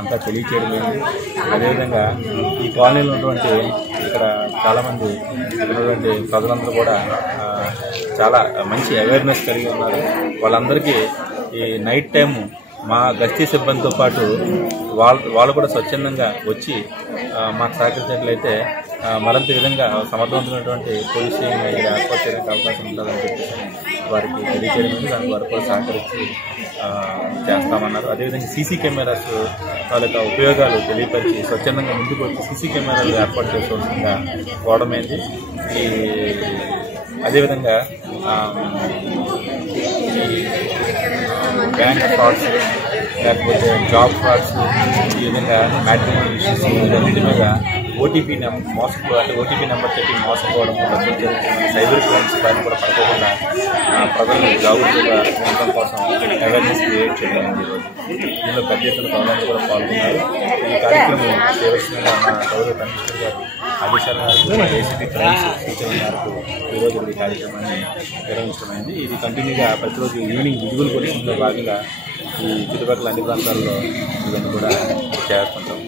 అంతా తెలియచేయడమైంది. అదేవిధంగా ఈ కాలనీలో ఉన్నటువంటి ఇక్కడ చాలామంది ఉన్నటువంటి ప్రజలందరూ కూడా చాలా మంచి అవేర్నెస్ కలిగి ఉన్నారు. వాళ్ళందరికీ ఈ నైట్ టైము మా గస్తీ సిబ్బందితో పాటు వాళ్ళు కూడా స్వచ్ఛందంగా వచ్చి మాకు సహకరించినట్లయితే మరింత విధంగా సమర్థవంతమైనటువంటి పోలీసింగ్ ఏర్పాటు చేయడానికి అవకాశం ఉంటుందని చెప్పేసి వారికి తెలియజేయడం, దానికి వారు కూడా సహకరించి చేస్తామన్నారు. అదేవిధంగా సీసీ కెమెరాస్ వాళ్ళ ఉపయోగాలు తెలియపరిచి స్వచ్ఛందంగా ముందుకు వచ్చి సీసీ కెమెరాలు ఏర్పాటు చేసుకోవాల్సిందిగా కోవడమైంది. అదేవిధంగా బ్యాంక్ ఫ్రాడ్స్, లేకపోతే జాబ్ ఫ్రాడ్స్, ఈ విధంగా మ్యాట్రిమోనియల్ ఇష్యూస్ వీటన్నిటి మీద ఓటీపీ నెంబర్ చెప్పి మోసపోవడం, డబ్బులు జరుగుతుంది. సైబర్ క్రైమ్స్ పైన కూడా పడుకోకుండా ప్రజలను జాగ్రత్తగా ఉండడం కోసం అవేర్నెస్ క్రియేట్ చేయడం ఈరోజు. దీనిలో పెద్ద ఎత్తున ప్రజలు కూడా పాల్గొన్నారు. ఈ కార్యక్రమం చేయవలసిన గౌరవ కమిషనర్ గారు ఆదేశాల మేరకు ఏసీపీ క్రైమ్స్ సూచన మేరకు ఈరోజు ఈ కార్యక్రమాన్ని నిర్వహించడమైంది. ఇది కంటిన్యూగా ప్రతిరోజు ఈవినింగ్ విజువల్ పోలీసింగ్లో భాగంగా ఈ చుట్టుపక్కల అన్ని ప్రాంతాల్లో ఇవన్నీ కూడా చేస్తుంటాం.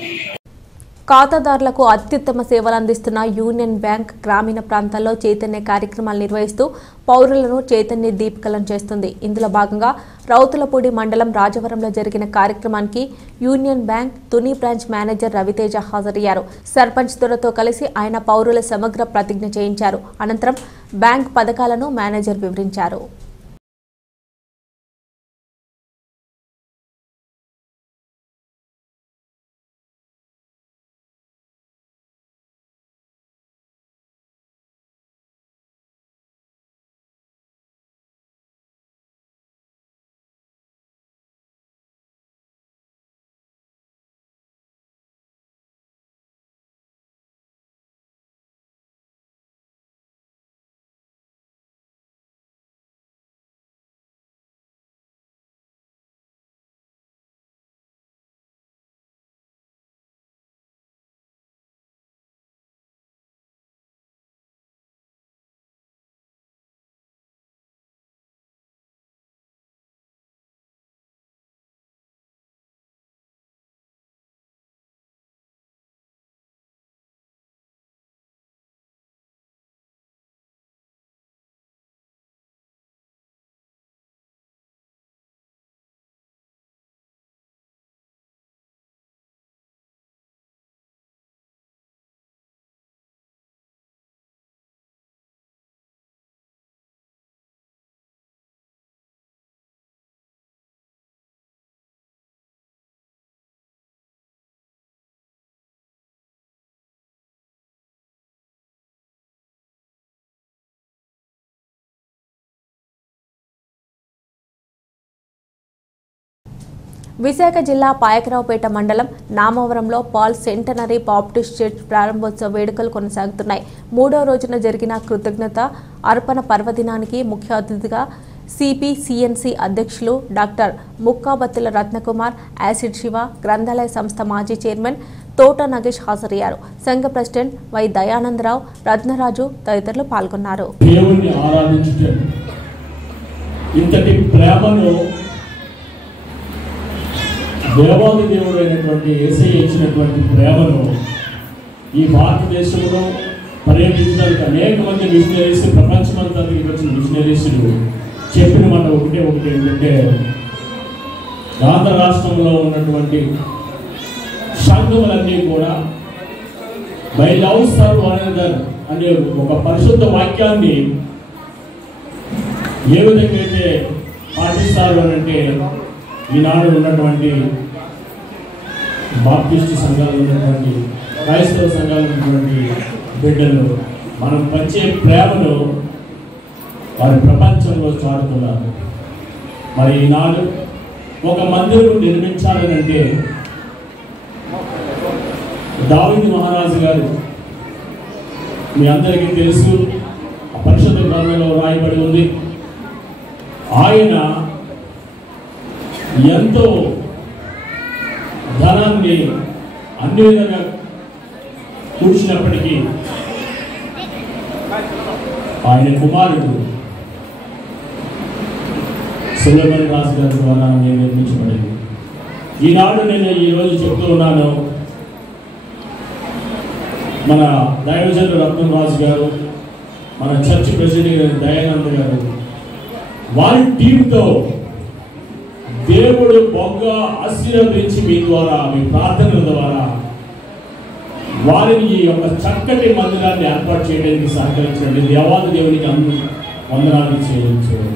ఖాతాదారులకు అత్యుత్తమ సేవలు అందిస్తున్న యూనియన్ బ్యాంక్ గ్రామీణ ప్రాంతాల్లో చైతన్య కార్యక్రమాలు నిర్వహిస్తూ పౌరులను చైతన్య దీపికలం చేస్తుంది. ఇందులో భాగంగా రౌతులపూడి మండలం రాజవరంలో జరిగిన కార్యక్రమానికి union bank Tuni branch manager Raviteja హాజరయ్యారు. సర్పంచ్ తురతో కలిసి ఆయన పౌరుల సమగ్ర ప్రతిజ్ఞ చేయించారు. అనంతరం బ్యాంక్ పథకాలను మేనేజర్ వివరించారు. విశాఖ జిల్లా పాయకరావుపేట మండలం నామవరంలో పాల్ సెంటనరీ బాప్టిస్ట్ చర్చ్ ప్రారంభోత్సవ వేడుకలు కొనసాగుతున్నాయి. 3వ రోజున జరిగిన కృతజ్ఞత అర్పణ పర్వదినానికి ముఖ్య అతిథిగా సిపిసిఎన్సి అధ్యక్షులు డాక్టర్ ముక్కాబత్తుల రత్నకుమార్, యాసిడ్ శివ, గ్రంథాలయ సంస్థ మాజీ చైర్మన్ తోట నగేష్ హాజరయ్యారు. సంఘ ప్రెసిడెంట్ వై దయానందరావు, రత్నరాజు తదితరులు పాల్గొన్నారు. దేవాది దేవుడు అయినటువంటి యేసయ్య ఇచ్చినటువంటి ప్రేమను ఈ భారతదేశంలో పర్యటించడానికి అనేక మంది మిషనరీస్, ప్రపంచమంతా వచ్చిన మిషనరీస్లు చెప్పిన మాట ఒకటే ఏంటంటే, ఆంధ్ర రాష్ట్రంలో ఉన్నటువంటి సంఘములన్నీ కూడా by love serve one another అనే ఒక పరిశుద్ధ వాక్యాన్ని ఏ విధంగా అయితే పాటిస్తారు అని అంటే, ఈనాడు ఉన్నటువంటి బాప్టిస్ట్ సంఘాలు ఉన్నటువంటి క్రైస్తవ సంఘాలు ఉన్నటువంటి బిడ్డలు మనం పంచే ప్రేమను వారి ప్రపంచంలో చాటుతున్నారు. మరి ఈనాడు ఒక మందిరం నిర్మించాలనంటే దావీదు మహారాజు గారు మీ అందరికీ తెలుసు, పరిశుద్ధ గ్రంథంలో రాయబడి ఉంది. ఆయన ఎంతో ధనాన్ని అన్ని విధంగా కూర్చున్నప్పటికీ ఆయన కుమారుడు సులభన్ రాజు గారి ద్వారా నేను నిర్మించబడింది. ఈనాడు నేను ఈరోజు చెప్తూ ఉన్నాను, మన దైవజనులు రత్నం రాజు గారు, మన చర్చ్ ప్రెసిడెంట్ దయానంద గారు, వారి టీంతో దేవుడు బొగ్గ ఆశీర్వదించి మీ ద్వారా, మీ ప్రార్థనల ద్వారా వారిని ఈ యొక్క చక్కటి మందిరాన్ని ఏర్పాటు చేయడానికి సహకరించండి. దేవాది దేవునికి వందనాలు చేయించండి.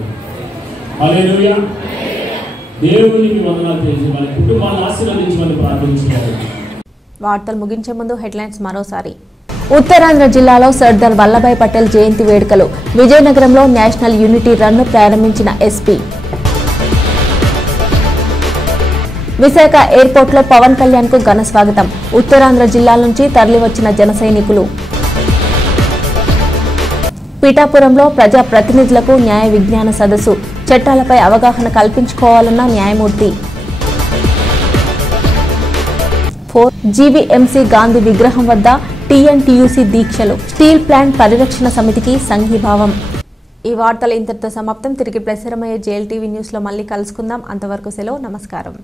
హల్లెలూయా. దేవునికి వందనాలు చేసి వారి కుటుంబాన్ని ఆశీర్వదించమని ప్రార్థించారు. వార్తలు ముగించే ముందు హెడ్లైన్స్ మరోసారి. ఉత్తరాంధ్ర జిల్లాలో సర్దార్ వల్లభాయ్ పటేల్ జయంతి వేడుకలు. విజయనగరంలో నేషనల్ యూనిటీ రన్ను ప్రారంభించిన ఎస్పీ. విశాఖ ఎయిర్పోర్ట్లో పవన్ కళ్యాణ్ కు ఘన స్వాగతం. ఉత్తరాంధ్ర జిల్లాల నుంచి తరలివచ్చిన జన సైనికులు. పీఠాపురంలో ప్రజా ప్రతినిధులకు న్యాయ విజ్ఞాన సదస్సు. చట్టాలపై అవగాహన కల్పించుకోవాలన్న న్యాయమూర్తి. 4 జీవీఎంసీ గాంధీ విగ్రహం వద్ద టీఎన్టీయూసీ దీక్షలు. స్టీల్ ప్లాంట్ పరిరక్షణ సమితికి సంఘీభావం. ఈ వార్తలు ఇంతటితో సమాప్తం. తిరిగి ప్రసారమయ్యే జేఎల్టీవీ న్యూస్లో మళ్ళీ కలుసుకుందాం. అంతవరకు సెలవు. నమస్కారం.